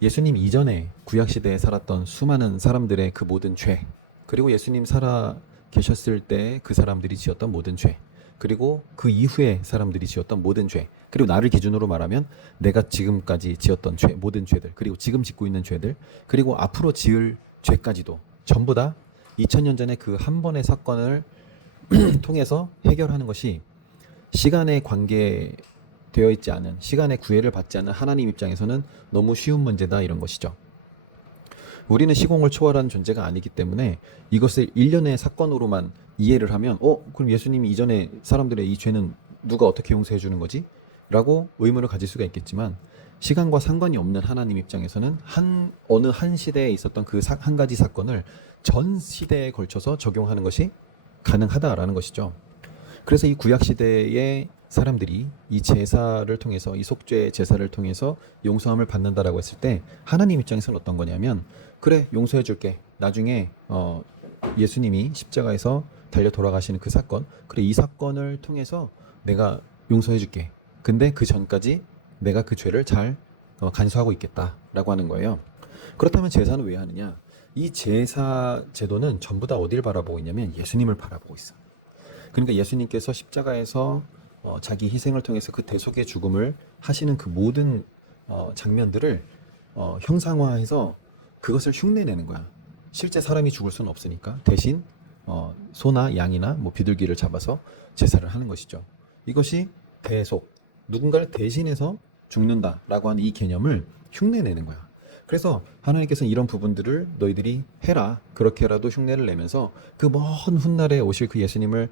예수님 이전에 구약시대에 살았던 수많은 사람들의 그 모든 죄, 그리고 예수님 살아 계셨을 때 그 사람들이 지었던 모든 죄, 그리고 그 이후에 사람들이 지었던 모든 죄, 그리고 나를 기준으로 말하면 내가 지금까지 지었던 죄, 모든 죄들, 그리고 지금 짓고 있는 죄들, 그리고 앞으로 지을 죄까지도 전부 다 2000년 전에 그 한 번의 사건을 통해서 해결하는 것이 시간에 관계되어 있지 않은, 시간의 구애를 받지 않는 하나님 입장에서는 너무 쉬운 문제다, 이런 것이죠. 우리는 시공을 초월한 존재가 아니기 때문에 이것을 일련의 사건으로만 이해를 하면 그럼 예수님이 이전에 사람들의 이 죄는 누가 어떻게 용서해 주는 거지? 라고 의문을 가질 수가 있겠지만 시간과 상관이 없는 하나님 입장에서는 어느 한 시대에 있었던 그 한 가지 사건을 전 시대에 걸쳐서 적용하는 것이 가능하다라는 것이죠. 그래서 이 구약 시대의 사람들이 이 제사를 통해서, 이 속죄 제사를 통해서 용서함을 받는다라고 했을 때 하나님 입장에서는 어떤 거냐면, 그래 용서해 줄게. 나중에 예수님이 십자가에서 달려 돌아가시는 그 사건, 그래 이 사건을 통해서 내가 용서해 줄게. 근데 그 전까지 내가 그 죄를 잘 간수하고 있겠다라고 하는 거예요. 그렇다면 제사는 왜 하느냐? 이 제사 제도는 전부 다 어디를 바라보고 있냐면 예수님을 바라보고 있어. 그러니까 예수님께서 십자가에서 자기 희생을 통해서 그 대속의 죽음을 하시는 그 모든 장면들을 형상화해서 그것을 흉내내는 거야. 실제 사람이 죽을 수는 없으니까 대신 소나 양이나 뭐 비둘기를 잡아서 제사를 하는 것이죠. 이것이 대속, 누군가를 대신해서 죽는다라고 하는 이 개념을 흉내내는 거야. 그래서 하나님께서는 이런 부분들을 너희들이 해라, 그렇게라도 흉내를 내면서 그 먼 훗날에 오실 그 예수님을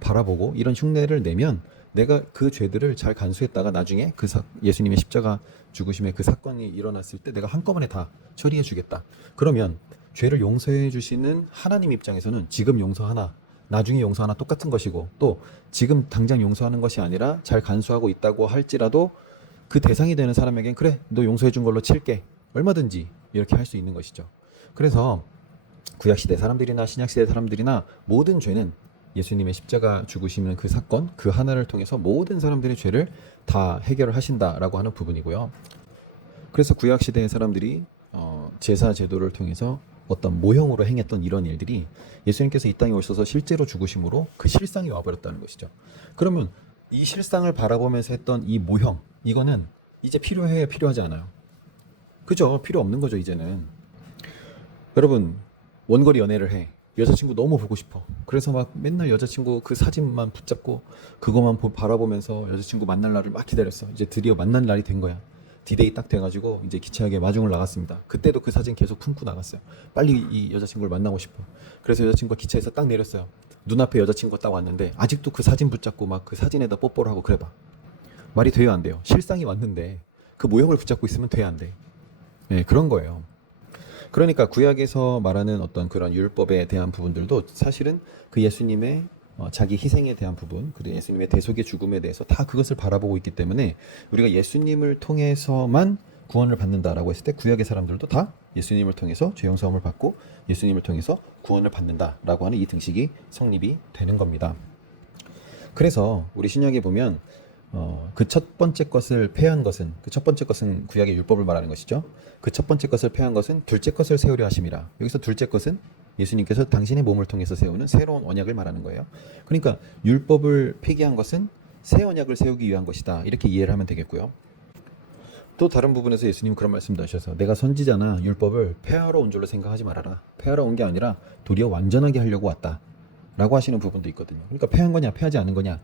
바라보고 이런 흉내를 내면 내가 그 죄들을 잘 간수했다가 나중에 그 예수님의 십자가 죽으심의 그 사건이 일어났을 때 내가 한꺼번에 다 처리해 주겠다. 그러면 죄를 용서해 주시는 하나님 입장에서는 지금 용서하나 나중에 용서하나 똑같은 것이고, 또 지금 당장 용서하는 것이 아니라 잘 간수하고 있다고 할지라도 그 대상이 되는 사람에겐 그래 너 용서해 준 걸로 칠게, 얼마든지 이렇게 할 수 있는 것이죠. 그래서 구약시대 사람들이나 신약시대 사람들이나 모든 죄는 예수님의 십자가 죽으시는 그 사건, 그 하나를 통해서 모든 사람들의 죄를 다 해결을 하신다라고 하는 부분이고요. 그래서 구약시대의 사람들이 제사 제도를 통해서 어떤 모형으로 행했던 이런 일들이 예수님께서 이 땅에 오셔서 실제로 죽으심으로 그 실상이 와버렸다는 것이죠. 그러면 이 실상을 바라보면서 했던 이 모형, 이거는 이제 필요해요, 필요하지 않아요? 그죠? 필요 없는 거죠, 이제는. 여러분, 원거리 연애를 해. 여자친구 너무 보고 싶어. 그래서 막 맨날 여자친구 그 사진만 붙잡고 그것만 바라보면서 여자친구 만날 날을 막 기다렸어. 이제 드디어 만날 날이 된 거야. 디데이 딱 돼가지고 이제 기차역에 마중을 나갔습니다. 그때도 그 사진 계속 품고 나갔어요. 빨리 이 여자친구를 만나고 싶어. 그래서 여자친구가 기차에서 딱 내렸어요. 눈앞에 여자친구가 딱 왔는데 아직도 그 사진 붙잡고 막 그 사진에다 뽀뽀를 하고 그래봐. 말이 돼요, 안 돼요? 실상이 왔는데 그 모형을 붙잡고 있으면 돼, 안 돼? 네, 그런 거예요. 그러니까 구약에서 말하는 어떤 그런 율법에 대한 부분들도 사실은 그 예수님의 자기 희생에 대한 부분, 그리고 예수님의 대속의 죽음에 대해서 다 그것을 바라보고 있기 때문에 우리가 예수님을 통해서만 구원을 받는다라고 했을 때 구약의 사람들도 다 예수님을 통해서 죄 용서함을 받고 예수님을 통해서 구원을 받는다라고 하는 이 등식이 성립이 되는 겁니다. 그래서 우리 신약에 보면 그 첫 번째 것을 폐한 것은, 그 첫 번째 것은 구약의 율법을 말하는 것이죠. 그 첫 번째 것을 폐한 것은 둘째 것을 세우려 하심이라. 여기서 둘째 것은 예수님께서 당신의 몸을 통해서 세우는 새로운 언약을 말하는 거예요. 그러니까 율법을 폐기한 것은 새 언약을 세우기 위한 것이다, 이렇게 이해를 하면 되겠고요. 또 다른 부분에서 예수님은 그런 말씀도 하셔서 내가 선지자나 율법을 폐하러 온 줄로 생각하지 말아라. 폐하러 온 게 아니라 도리어 완전하게 하려고 왔다 라고 하시는 부분도 있거든요. 그러니까 폐한 거냐 폐하지 않은 거냐,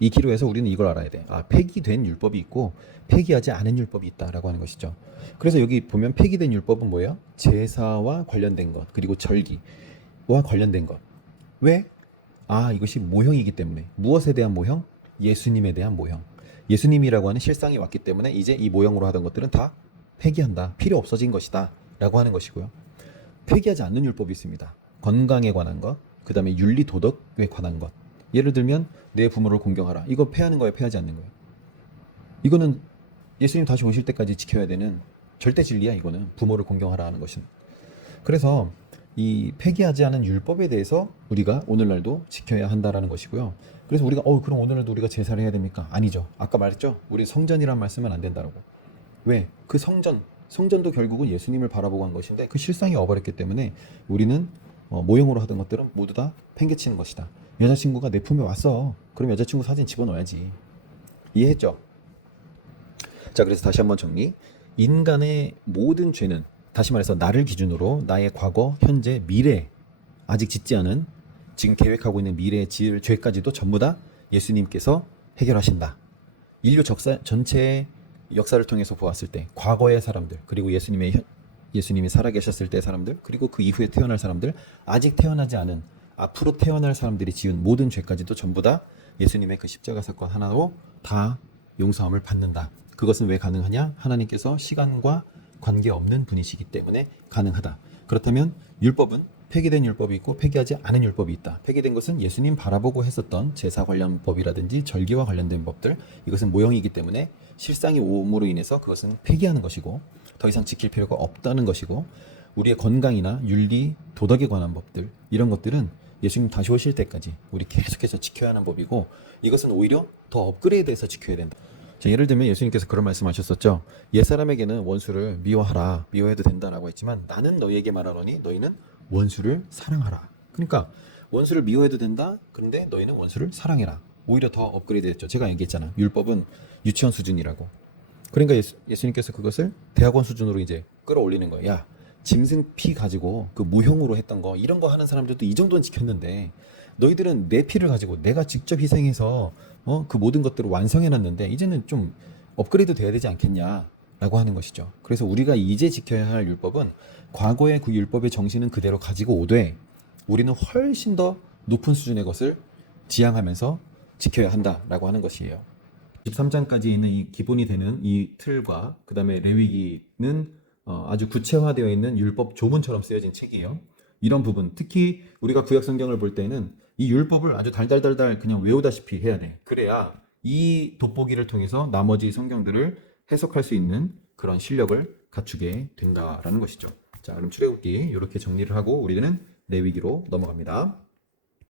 이 기로에서 우리는 이걸 알아야 돼. 아, 폐기된 율법이 있고 폐기하지 않은 율법이 있다라고 하는 것이죠. 그래서 여기 보면 폐기된 율법은 뭐예요? 제사와 관련된 것, 그리고 절기와 관련된 것. 왜? 아, 이것이 모형이기 때문에. 무엇에 대한 모형? 예수님에 대한 모형. 예수님이라고 하는 실상이 왔기 때문에 이제 이 모형으로 하던 것들은 다 폐기한다. 필요 없어진 것이다. 라고 하는 것이고요. 폐기하지 않는 율법이 있습니다. 건강에 관한 것, 그 다음에 윤리 도덕에 관한 것. 예를 들면 내 부모를 공경하라. 이거 폐하는 거예요, 폐하지 않는 거예요? 이거는 예수님 다시 오실 때까지 지켜야 되는 절대 진리야. 이거는 부모를 공경하라 하는 것은. 그래서 이 폐기하지 않은 율법에 대해서 우리가 오늘날도 지켜야 한다라는 것이고요. 그래서 우리가 그럼 오늘날도 우리가 제사를 해야 됩니까? 아니죠. 아까 말했죠. 우리 성전이란 말씀은 안 된다라고. 왜? 그 성전도 결국은 예수님을 바라보고 한 것인데 그 실상이 와버렸기 때문에 우리는 모형으로 하던 것들은 모두 다 팽개치는 것이다. 여자친구가 내 품에 왔어. 그럼 여자친구 사진 집어넣어야지. 이해했죠? 자, 그래서 다시 한번 정리. 인간의 모든 죄는, 다시 말해서 나를 기준으로 나의 과거, 현재, 미래, 아직 짓지 않은, 지금 계획하고 있는 미래에 지을 죄까지도 전부 다 예수님께서 해결하신다. 인류 전체의 역사를 통해서 보았을 때 과거의 사람들, 그리고 예수님이 살아계셨을 때의 사람들, 그리고 그 이후에 태어날 사람들, 아직 태어나지 않은 앞으로 태어날 사람들이 지은 모든 죄까지도 전부 다 예수님의 그 십자가 사건 하나로 다 용서함을 받는다. 그것은 왜 가능하냐? 하나님께서 시간과 관계없는 분이시기 때문에 가능하다. 그렇다면 율법은 폐기된 율법이 있고 폐기하지 않은 율법이 있다. 폐기된 것은 예수님 바라보고 했었던 제사 관련 법이라든지 절기와 관련된 법들, 이것은 모형이기 때문에 실상이 오므로 인해서 그것은 폐기하는 것이고 더 이상 지킬 필요가 없다는 것이고, 우리의 건강이나 윤리, 도덕에 관한 법들, 이런 것들은 예수님 다시 오실 때까지 우리 계속해서 지켜야 하는 법이고, 이것은 오히려 더 업그레이드해서 지켜야 된다. 자, 예를 들면 예수님께서 그런 말씀하셨었죠. 옛사람에게는 원수를 미워하라, 미워해도 된다라고 했지만 나는 너희에게 말하노니 너희는 원수를 사랑하라. 그러니까 원수를 미워해도 된다. 그런데 너희는 원수를 사랑해라. 오히려 더 업그레이드 했죠. 제가 얘기했잖아. 율법은 유치원 수준이라고. 그러니까 예수님께서 그것을 대학원 수준으로 이제 끌어올리는 거야. 야, 짐승 피 가지고 그 무형으로 했던 거, 이런 거 하는 사람들도 이 정도는 지켰는데 너희들은 내 피를 가지고 내가 직접 희생해서 그 모든 것들을 완성해놨는데 이제는 좀 업그레이드 돼야 되지 않겠냐라고 하는 것이죠. 그래서 우리가 이제 지켜야 할 율법은 과거의 그 율법의 정신은 그대로 가지고 오되 우리는 훨씬 더 높은 수준의 것을 지향하면서 지켜야 한다라고 하는 것이에요. 13장까지 있는 이 기본이 되는 이 틀과 그 다음에 레위기는 아주 구체화되어 있는 율법 조문처럼 쓰여진 책이에요. 이런 부분, 특히 우리가 구약 성경을 볼 때는 이 율법을 아주 달달달달 그냥 외우다시피 해야 돼. 그래야 이 돋보기를 통해서 나머지 성경들을 해석할 수 있는 그런 실력을 갖추게 된다라는 것이죠. 자, 그럼 출애굽기 이렇게 정리를 하고 우리는 레위기로 넘어갑니다.